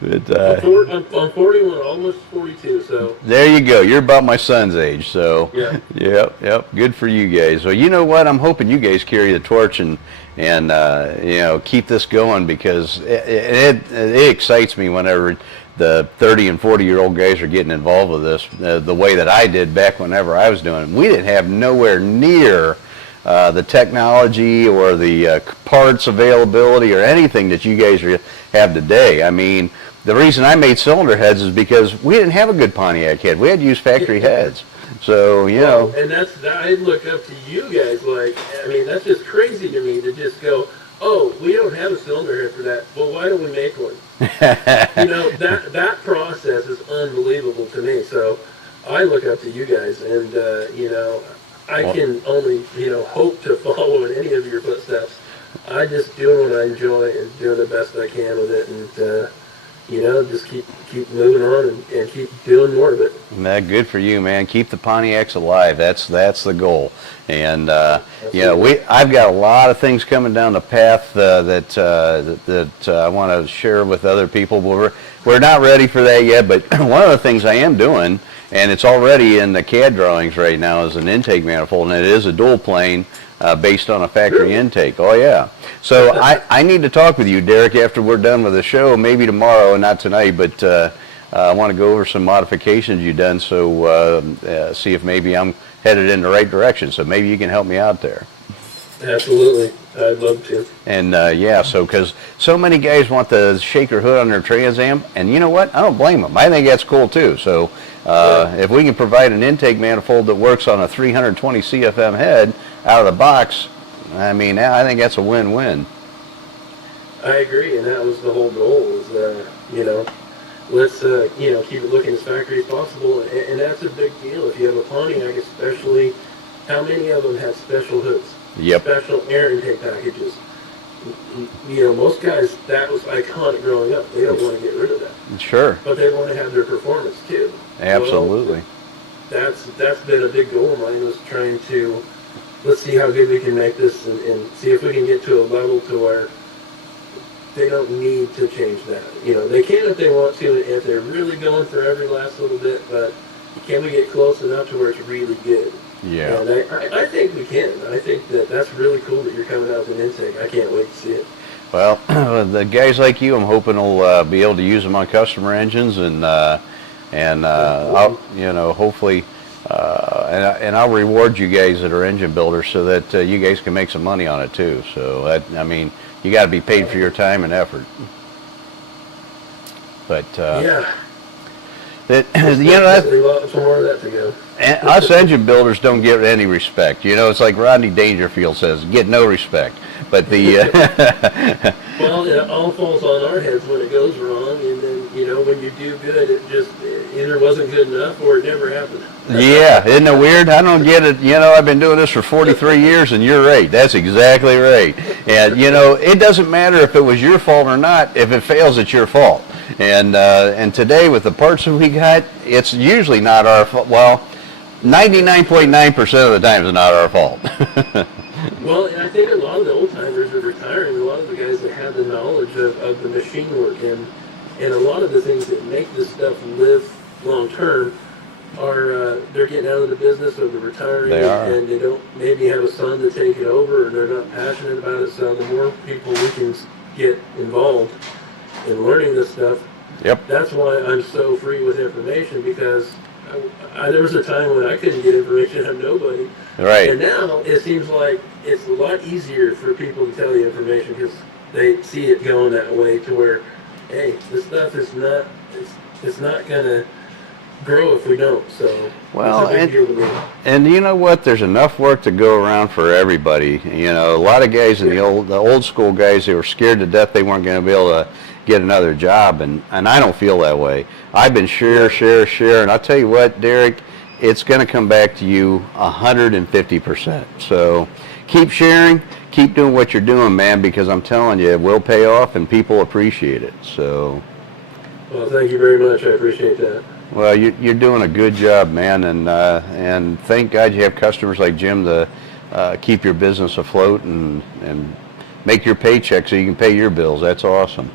But, I'm 41, almost 42, so. there you go. You're about my son's age, so Yeah. yep. Good for you guys. Well, you know what? I'm hoping you guys carry the torch and you know, keep this going, because it excites me whenever the 30 and 40-year-old guys are getting involved with this the way that I did back whenever I was doing it. We didn't have nowhere near the technology or the parts availability or anything that you guys have today. I mean, the reason I made cylinder heads is because we didn't have a good Pontiac head. We had to use factory heads. So, you know. And I look up to you guys like, I mean, that's just crazy to me to just go, oh, we don't have a cylinder head for that. Well, why don't we make one? You know, that process is unbelievable to me. So I look up to you guys, and, you know, I can only, you know, hope to follow in any of your footsteps. I just doing what I enjoy and doing the best I can with it, and, you know, just keep moving on and keep doing more of it. Good for you, man. Keep the Pontiacs alive. That's the goal. And you know, I've got a lot of things coming down the path that I want to share with other people. We're not ready for that yet, but one of the things I am doing, and it's already in the CAD drawings right now, is an intake manifold, and it is a dual plane based on a factory intake. Oh yeah. So I need to talk with you, Derek, after we're done with the show, maybe tomorrow, not tonight, but I want to go over some modifications you've done, so see if maybe I'm headed in the right direction. So maybe you can help me out there. Absolutely. I'd love to. And yeah, so because so many guys want the shaker hood on their Trans Am, and you know what? I don't blame them. I think that's cool too. So if we can provide an intake manifold that works on a 320 CFM head out of the box, I mean, I think that's a win-win. I agree, and that was the whole goal, is, you know, let's, you know, keep it looking as factory as possible, and that's a big deal. If you have a Pontiac, especially, how many of them have special hoods? Yep. Special air intake packages. You know, most guys, that was iconic growing up. They don't want to get rid of that. Sure. But they want to have their performance, too. Absolutely. Well, that's been a big goal of mine, was trying to, let's see how good we can make this, and see if we can get to a level to where they don't need to change that. You know, they can if they want to, if they're really going for every last little bit, but can we get close enough to where it's really good? Yeah. And I think we can. I think that's really cool that you're coming out with an intake. I can't wait to see it. Well, the guys like you, I'm hoping will be able to use them on customer engines, and I'll, you know, hopefully, and I'll reward you guys that are engine builders, so that you guys can make some money on it too. So I mean, you got to be paid for your time and effort. But Yeah. you know, Definitely lots more of that to go. and us engine builders don't get any respect. You know, it's like Rodney Dangerfield says, get no respect. But the Well, it all falls on our heads when it goes wrong, and then, you know, when you do good, it just either wasn't good enough or it never happened. yeah, isn't it weird? I don't get it. You know, I've been doing this for 43 years, and you're right. That's exactly right. And, you know, it doesn't matter if it was your fault or not. If it fails, it's your fault. And today, with the parts that we got, it's usually not our fault. Well, 99.9% of the time, it's not our fault. Well, and I think a lot of the old timers are retiring. A lot of the guys that have the knowledge of the machine work and a lot of the things that make this stuff live long term are they're getting out of the business, or they're retiring, They are. and they don't maybe have a son to take it over, or they're not passionate about it. So the more people we can get involved in learning this stuff, Yep. that's why I'm so free with information, because there was a time when I couldn't get information on nobody. Right. And now it seems like it's a lot easier for people to tell you information, because they see it going that way, to where, hey, this stuff is not, it's not gonna grow if we don't. So Well, it's a big deal to me. And you know what? There's enough work to go around for everybody. You know, a lot of guys in the old school guys, they were scared to death they weren't going to be able to get another job, and I don't feel that way. I've been share, and I'll tell you what, Derek, it's going to come back to you 150%. So keep sharing, keep doing what you're doing, man, because I'm telling you, it will pay off, and people appreciate it. So. Well, thank you very much. I appreciate that. Well, you're doing a good job, man, and thank God you have customers like Jim to keep your business afloat and make your paycheck so you can pay your bills. That's awesome.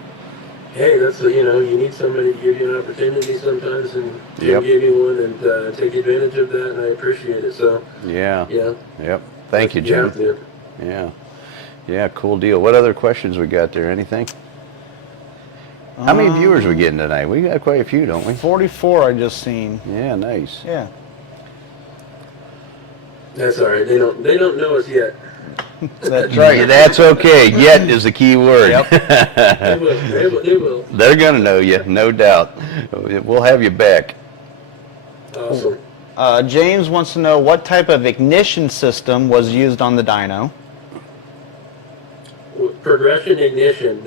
Hey, that's you need somebody to give you an opportunity sometimes, and Jim Yep. gave you one, and take advantage of that, and I appreciate it. So Yeah. yeah, Yep. Thank you, you have Jim. to. Yeah. Yeah. Cool deal. What other questions we got there? Anything? How many viewers we getting tonight? We got quite a few, don't we? 44 I just seen. Yeah. Nice. Yeah. That's all right. They don't know us yet. That's right. Yeah, that's okay. Yet is the key word. They will. They will. They're gonna know you, no doubt. We'll have you back. Awesome. James wants to know what type of ignition system was used on the dyno. Progression ignition.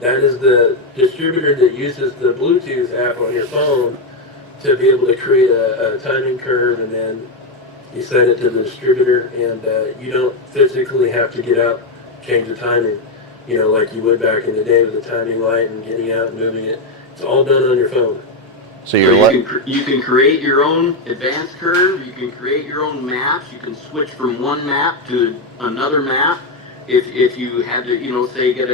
That is the distributor that uses the Bluetooth app on your phone to be able to create a timing curve, and then you send it to the distributor, and you don't physically have to get out, change the timing, like you would back in the day with the timing light and getting out and moving it. It's all done on your phone. So You can create your own advanced curve. You can create your own maps. You can switch from one map to another map. If you had to, say get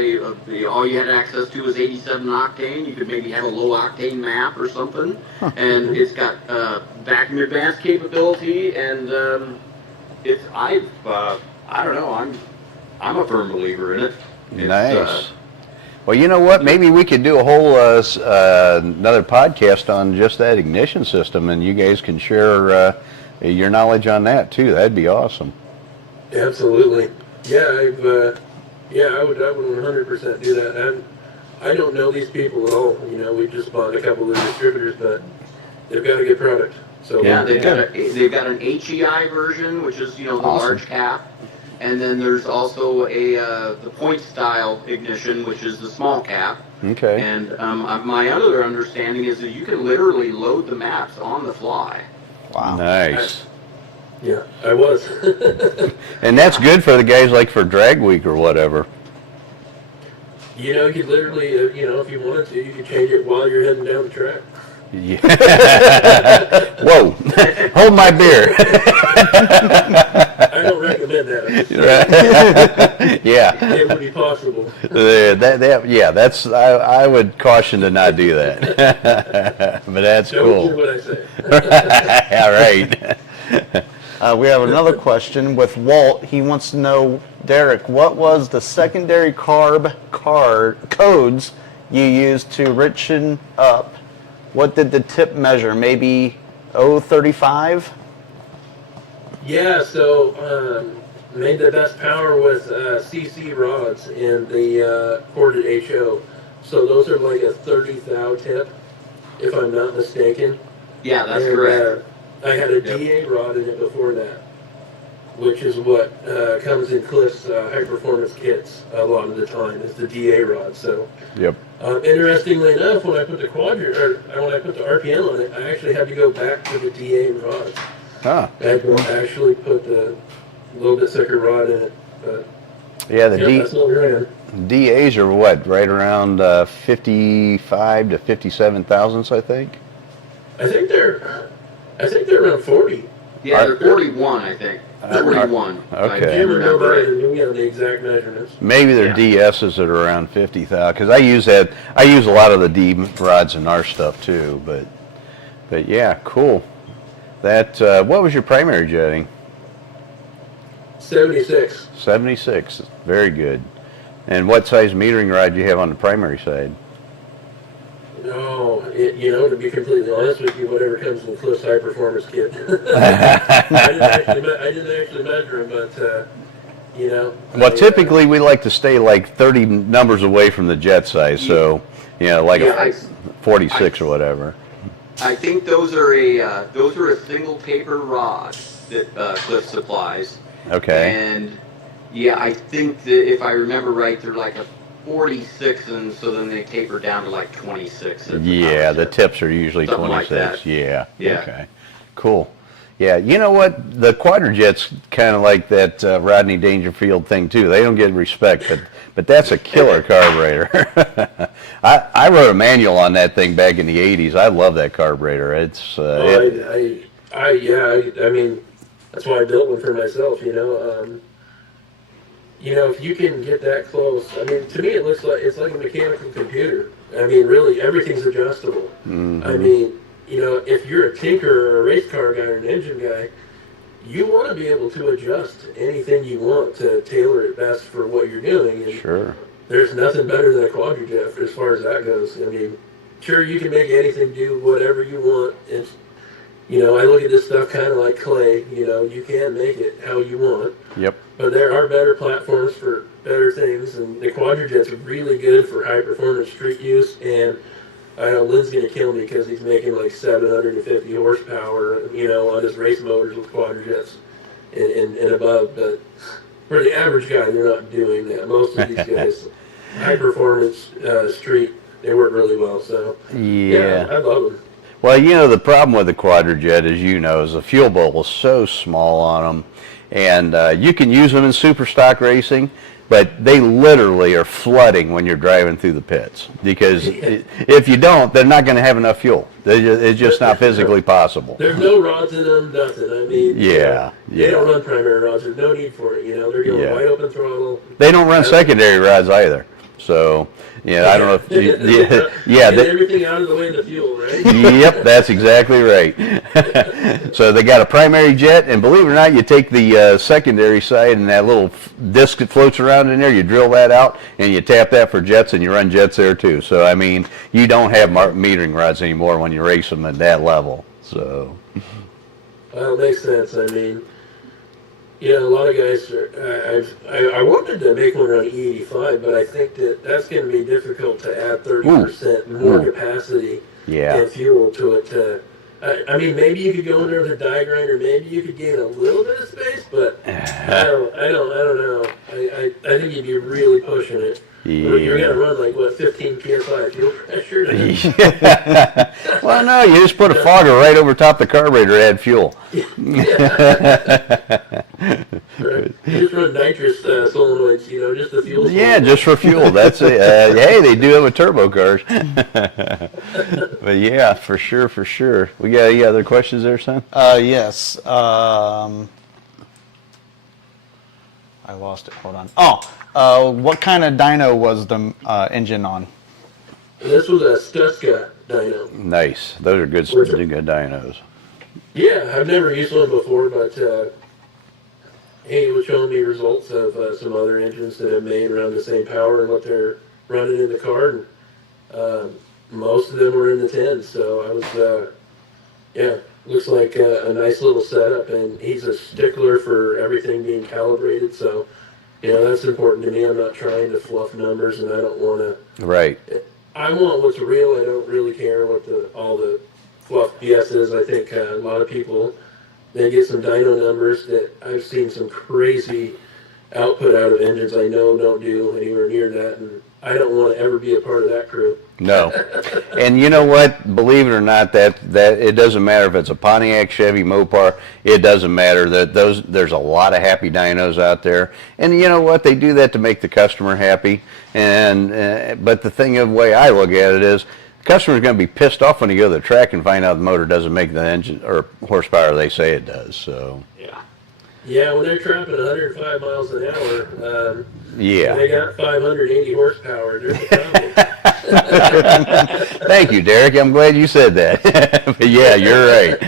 all you had access to was 87 octane, you could maybe have a low octane map or something. And it's got vacuum advanced capability, and I don't know, I'm a firm believer in it. Nice. Well, you know what? Maybe we could do a whole another podcast on just that ignition system, and you guys can share your knowledge on that too. That'd be awesome. Absolutely. Yeah, I would 100% do that. And I don't know these people at all. We just bought a couple of distributors, but they've got a good product. So Yeah, they've got an HEI version, which is the large cap, and then there's also the point style ignition, which is the small cap. Okay. And my other understanding is that you can literally load the maps on the fly. Wow. Nice. Yeah, I was. And that's good for the guys like for drag week or whatever. You could literally, if you wanted to, you could change it while you're heading down the track. Yeah. Whoa. Hold my beer. I don't recommend that. Yeah. It would be possible. That's I would caution to not do that. But that's Don't cool. do what I say. All right. We have another question with Walt. He wants to know, Derek, what was the secondary carb codes you used to richen up? What did the tip measure? Maybe 0.35? Yeah, so made the best power with CC rods and the corded HO. So those are like a 30 thou tip, if I'm not mistaken. Yeah, that's And, correct. I had a DA rod in it before that, which is what comes in Cliff's high performance kits a lot of the time, is the DA rod. So Yep. interestingly enough, when I put the when I put the RPM on it, I actually had to go back to the DA rod. Huh. I had to actually put the little bit thicker rod in it. But Yeah, the that's what we're in. DAs are what, right around 55 to 57 thousandths, I think. I think they're around 40. Yeah, they're 41, I think. 41. Okay. I Jim would know remember better it. than me on the exact measurements. Maybe they're DSs that are around 50,000, because I use a lot of the D rods in our stuff too, but yeah, cool. That, what was your primary jetting? 76. 76, very good. And what size metering rod do you have on the primary side? No, to be completely honest with you, whatever comes in Cliff's high performance kit. I didn't actually measure them, but Well, typically we like to stay like 30 numbers away from the jet size, so, like a 46 or whatever. I think those are a single taper rod that Cliff supplies. Okay. And yeah, I think that if I remember right, they're like a 46, and so then they taper down to like 26. Yeah, the tips are usually Something like 26. that. Yeah. Yeah. Okay. Cool. Yeah, you know what? The Quadrajet's kind of like that Rodney Dangerfield thing too. They don't get respect, but that's a killer carburetor. I wrote a manual on that thing back in the '80s. I love that carburetor. It's I mean, that's why I built one for myself. If you can get that close, I mean, to me it looks like it's like a mechanical computer. I mean, really, everything's adjustable. mm-hmm. I mean, if you're a tinker or a race car guy or an engine guy, you want to be able to adjust anything you want to tailor it best for what you're doing. And Sure. there's nothing better than a Quadrajet as far as that goes. I mean, sure, you can make anything do whatever you want. It's, I look at this stuff kind of like clay. You can make it how you want. Yep. But there are better platforms for better things, and the Quadrajet's really good for high-performance street use. And I know Lynn's going to kill me because he's making like 750 horsepower, on his race motors with Quadrajets and above. But for the average guy, they're not doing that. Most of these guys, high-performance street, they work really well. So, yeah, I love them. Well, the problem with the Quadrajet, as you know, is the fuel bowl is so small on them. And you can use them in super stock racing, but they literally are flooding when you're driving through the pits. Because if you don't, they're not going to have enough fuel. It's just not physically possible. There's no rods in them, nothing. I mean, they don't run primary rods. There's no need for it. They're going wide open throttle. They don't run secondary rods either. So, I don't know if everything out of the way of the fuel, right? Yep, that's exactly right. So they got a primary jet, and believe it or not, you take the secondary side and that little disc that floats around in there, you drill that out, and you tap that for jets, and you run jets there too. So, I mean, you don't have metering rods anymore when you race them at that level. So. Well, it makes sense. I mean, a lot of guys I wanted to make one on E85, but I think that's going to be difficult to add 30% more capacity and fuel to it. I mean, maybe you could go in there with a die grinder, maybe you could gain a little bit of space, but I don't know. I think you'd be really pushing it. Yeah. You're going to run like, 15 PSI fuel pressure? Well, no, you just put a fogger right over top the carburetor to add fuel. You just run nitrous solenoids, just the fuel. Yeah, just for fuel. That's it. Hey, they do it with turbo cars. But yeah, for sure. We got any other questions there, son? Yes. I lost it. Hold on. What kind of dyno was the engine on? This was a Stuska dyno. Nice. Those are good dynos. Yeah, I've never used one before, but he was showing me results of some other engines that have made around the same power and what they're running in the car. And most of them were in the 10s, so I was, looks like a nice little setup, and he's a stickler for everything being calibrated, so, that's important to me. I'm not trying to fluff numbers, and I don't want to... Right. I want what's real. I don't really care what all the fluff BS is. I think a lot of people, they get some dyno numbers that I've seen some crazy output out of engines I know don't do anywhere near that, and I don't want to ever be a part of that crew. No. And you know what? Believe it or not, that it doesn't matter if it's a Pontiac, Chevy, Mopar. It doesn't matter. There's a lot of happy dynos out there. And you know what? They do that to make the customer happy. And but the way I look at it is, the customer's going to be pissed off when you go to the track and find out the motor doesn't make the engine or horsepower they say it does. So. Yeah, when they're trapping 105 miles an hour, yeah, they got 580 horsepower. There's a problem. Thank you, Derek. I'm glad you said that. But yeah, you're right.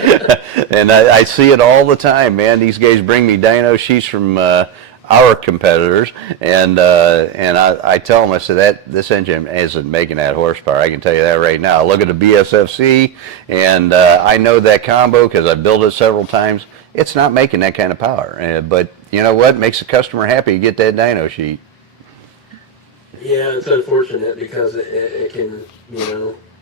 And I see it all the time, man. These guys bring me dyno sheets from our competitors, and I tell them, I said, this engine isn't making that horsepower. I can tell you that right now. Look at the BSFC, and I know that combo because I built it several times. It's not making that kind of power. But you know what? Makes the customer happy. You get that dyno sheet. Yeah, it's unfortunate because it can,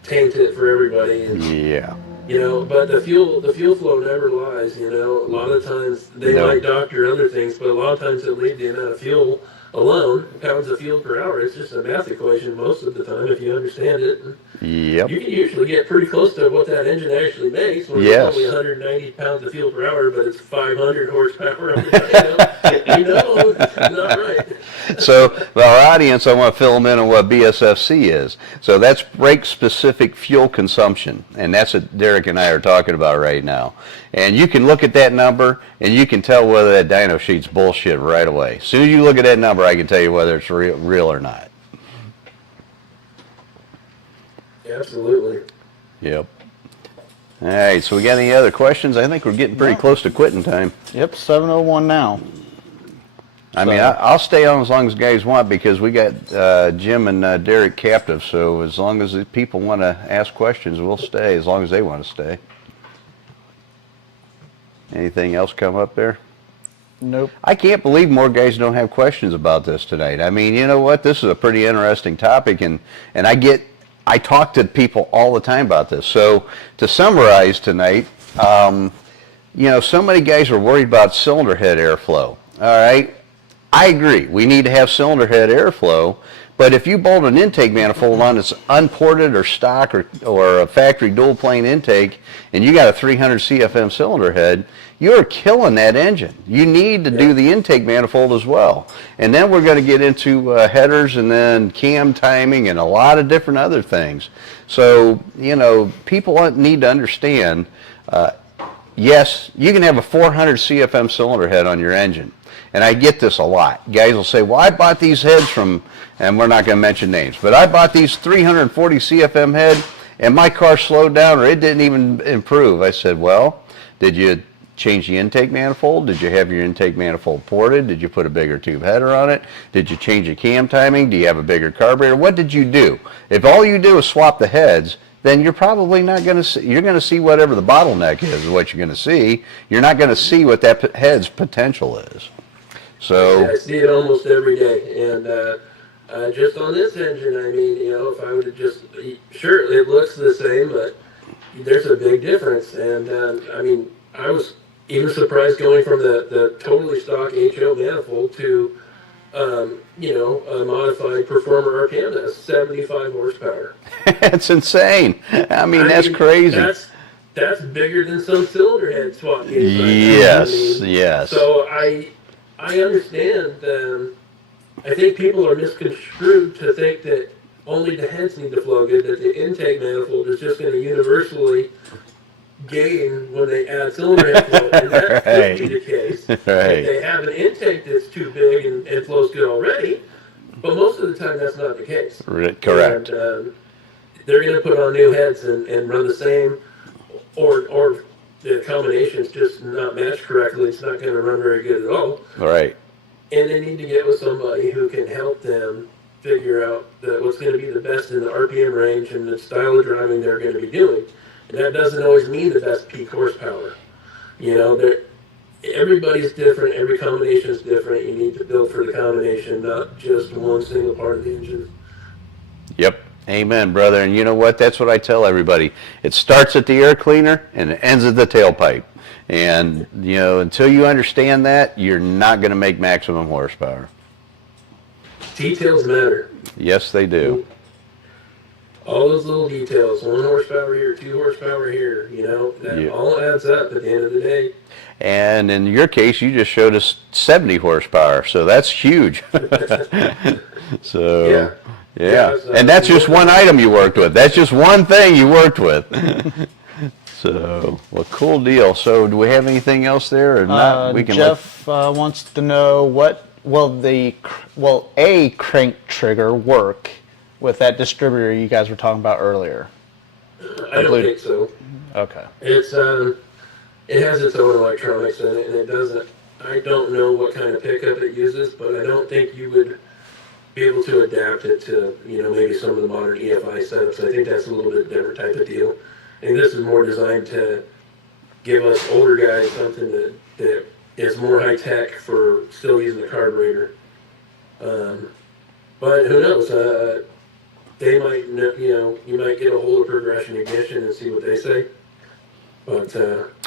taint it for everybody. And, yeah. But the fuel flow never lies. A lot of times they might doctor other things, but a lot of times they'll leave the amount of fuel alone. pounds of fuel per hour. It's just a math equation most of the time if you understand it. Yep. You can usually get pretty close to what that engine actually makes when Yes. it's only 190 pounds of fuel per hour, but it's 500 horsepower on the dyno. You know, it's not right. So for our audience, I want to fill them in on what BSFC is. So that's brake-specific fuel consumption, and that's what Derek and I are talking about right now. And you can look at that number, and you can tell whether that dyno sheet's bullshit right away. As soon as you look at that number, I can tell you whether it's real or not. Absolutely. Yep. All right, so we got any other questions? I think we're getting pretty close to quitting time. Yep, 7:01 now. I mean, I'll stay on as long as you guys want because we got Jim and Derek captive. So as long as the people want to ask questions, we'll stay as long as they want to stay. Anything else come up there? Nope. I can't believe more guys don't have questions about this tonight. I mean, you know what? This is a pretty interesting topic, and I talk to people all the time about this. So to summarize tonight, you know, so many guys are worried about cylinder head airflow. All right. I agree. We need to have cylinder head airflow, but if you bolt an intake manifold on that's unported or stock or a factory dual plane intake, and you got a 300 CFM cylinder head, you're killing that engine. You need to do the intake manifold as well. And then we're going to get into headers and then cam timing and a lot of different other things. So, you know, people need to understand, yes, you can have a 400 CFM cylinder head on your engine. And I get this a lot. Guys will say, well, I bought these heads from, and we're not going to mention names, but I bought these 340 CFM head and my car slowed down or it didn't even improve. I said, well, did you change the intake manifold? Did you have your intake manifold ported? Did you put a bigger tube header on it? Did you change the cam timing? Do you have a bigger carburetor? What did you do? If all you do is swap the heads, then you're probably not going to see, you're going to see whatever the bottleneck is what you're going to see. You're not going to see what that head's potential is. So I see it almost every day, and just on this engine, I mean, you know, if I would have just, sure, it looks the same, but there's a big difference, and I mean, I was even surprised going from the totally stock HO manifold to, you know, a modified Performer RPM that has 75 horsepower. That's insane. I mean, that's crazy. That's bigger than some cylinder head swap games. Yes, I mean, yes. So I understand. I think people are misconstrued to think that only the heads need to flow good, that the intake manifold is just going to universally gain when they add cylinder head flow, and that could be the case. If they have an intake that's too big and flows good already, but most of the time that's not the case. Correct. And, they're going to put on new heads and run the same, or the combination's just not matched correctly. It's not going to run very good at all. Right. And they need to get with somebody who can help them figure out what's going to be the best in the RPM range and the style of driving they're going to be doing. And that doesn't always mean the best peak horsepower. You know, everybody's different. Every combination is different. You need to build for the combination, not just one single part of the engine. Yep. Amen, brother. And you know what? That's what I tell everybody. It starts at the air cleaner and it ends at the tailpipe. And, you know, until you understand that, you're not going to make maximum horsepower. Details matter. Yes, they do. All those little details, 1 horsepower here, 2 horsepower here, you know, that all adds up at the end of the day. And in your case, you just showed us 70 horsepower, so that's huge. So, yeah. And that's just one item you worked with. That's just one thing you worked with. So, well, cool deal. So, do we have anything else there, or not? We can. Jeff wants to know what will a crank trigger work with that distributor you guys were talking about earlier? I don't think so. Okay. It's it has its own electronics in it, and it doesn't. I don't know what kind of pickup it uses, but I don't think you would be able to adapt it to, you know, maybe some of the modern EFI setups. I think that's a little bit different type of deal. And this is more designed to give us older guys something that is more high tech for still using the carburetor. But who knows? They might, you know, you might get a hold of Progression Ignition and see what they say. But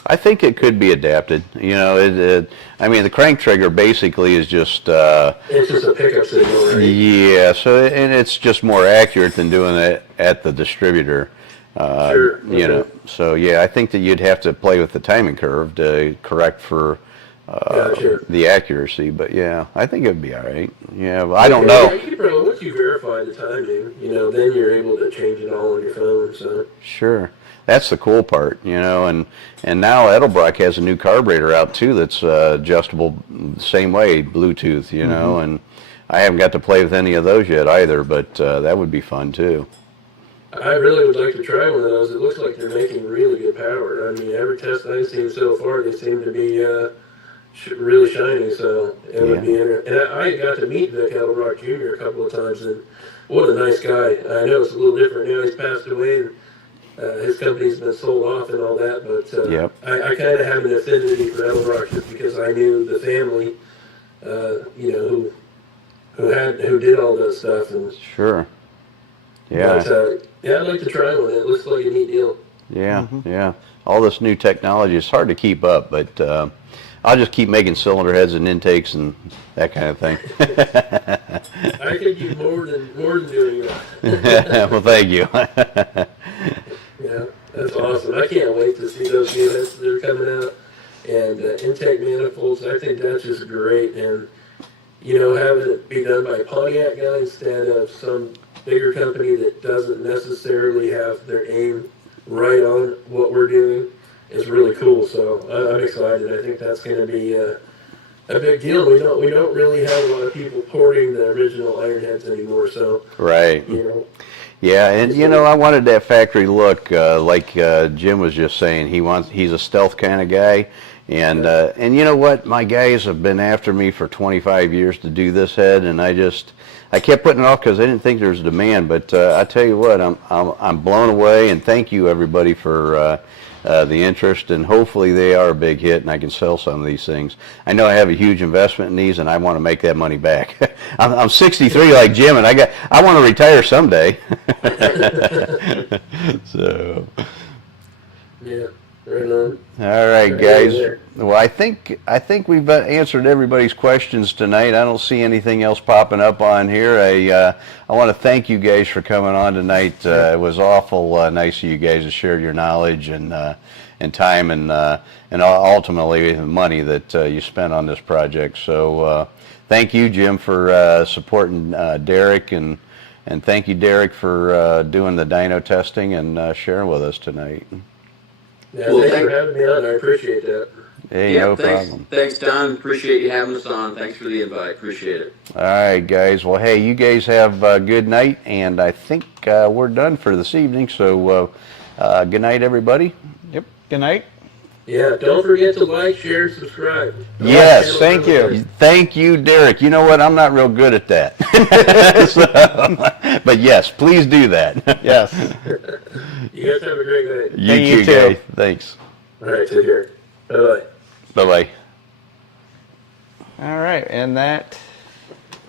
I think it could be adapted. You know, I mean, the crank trigger basically is just. It's just a pickup signal, right? Yeah. So, and it's just more accurate than doing it at the distributor. Sure. You know. So yeah, I think that you'd have to play with the timing curve to correct for Gotcha. the accuracy. But yeah, I think it'd be all right. Yeah. But I don't know. Yeah, you could probably, once you verify the timing, then you're able to change it all on your phone. So. Sure. That's the cool part, you know, and now Edelbrock has a new carburetor out too that's adjustable the same way, Bluetooth, you know, and I haven't got to play with any of those yet either, but that would be fun too. I really would like to try one of those. It looks like they're making really good power. I mean, every test I've seen so far, they seem to be really shiny. So it would be interesting. And I got to meet Vic Edelbrock Jr. a couple of times, and what a nice guy. I know it's a little different now. He's passed away, and his company's been sold off and all that. But I kind of have an affinity for Edelbrock just because I knew the family, who did all that stuff. And Sure. Yeah. But, yeah, I'd like to try one. It looks like a neat deal. Yeah, yeah. All this new technology, it's hard to keep up, but I'll just keep making cylinder heads and intakes and that kind of thing. I could do more than doing that. Well, thank you. Yeah, that's awesome. I can't wait to see those new heads that are coming out and intake manifolds. I think that's just great. And having it be done by a Pontiac guy instead of some bigger company that doesn't necessarily have their aim right on what we're doing is really cool. So I'm excited. I think that's going to be a big deal. We don't really have a lot of people porting the original Ironheads anymore. So Right. Yeah, and I wanted that factory look, like Jim was just saying. He's a stealth kind of guy, and you know what? My guys have been after me for 25 years to do this head, and I kept putting it off because I didn't think there was demand. But I tell you what, I'm blown away, and thank you everybody for the interest, and hopefully they are a big hit, and I can sell some of these things. I know I have a huge investment in these, and I want to make that money back. I'm 63 like Jim, and I want to retire someday. So. Yeah. Right on. All right, guys. Well, I think we've answered everybody's questions tonight. I don't see anything else popping up on here. I want to thank you guys for coming on tonight. It was awful nice of you guys to share your knowledge and time and ultimately the money that you spent on this project. So thank you, Jim, for supporting Derek, and thank you, Derek, for doing the dyno testing and sharing with us tonight. Yeah, thanks for having me on. I appreciate that. Hey, no problem. Thanks, Don. Appreciate you having us on. Thanks for the invite. Appreciate it. All right, guys. Well, hey, you guys have a good night, and I think we're done for this evening. So good night, everybody. Yep. Good night. Yeah, don't forget to like, share, subscribe. Yes, thank you. Thank you, Derek. You know what? I'm not real good at that. But yes, please do that. Yes. You guys have a great night. You too, guys. Thanks. All right, take care. Bye-bye. Bye-bye. All right, and that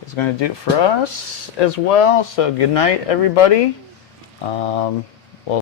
is going to do it for us as well. So good night, everybody.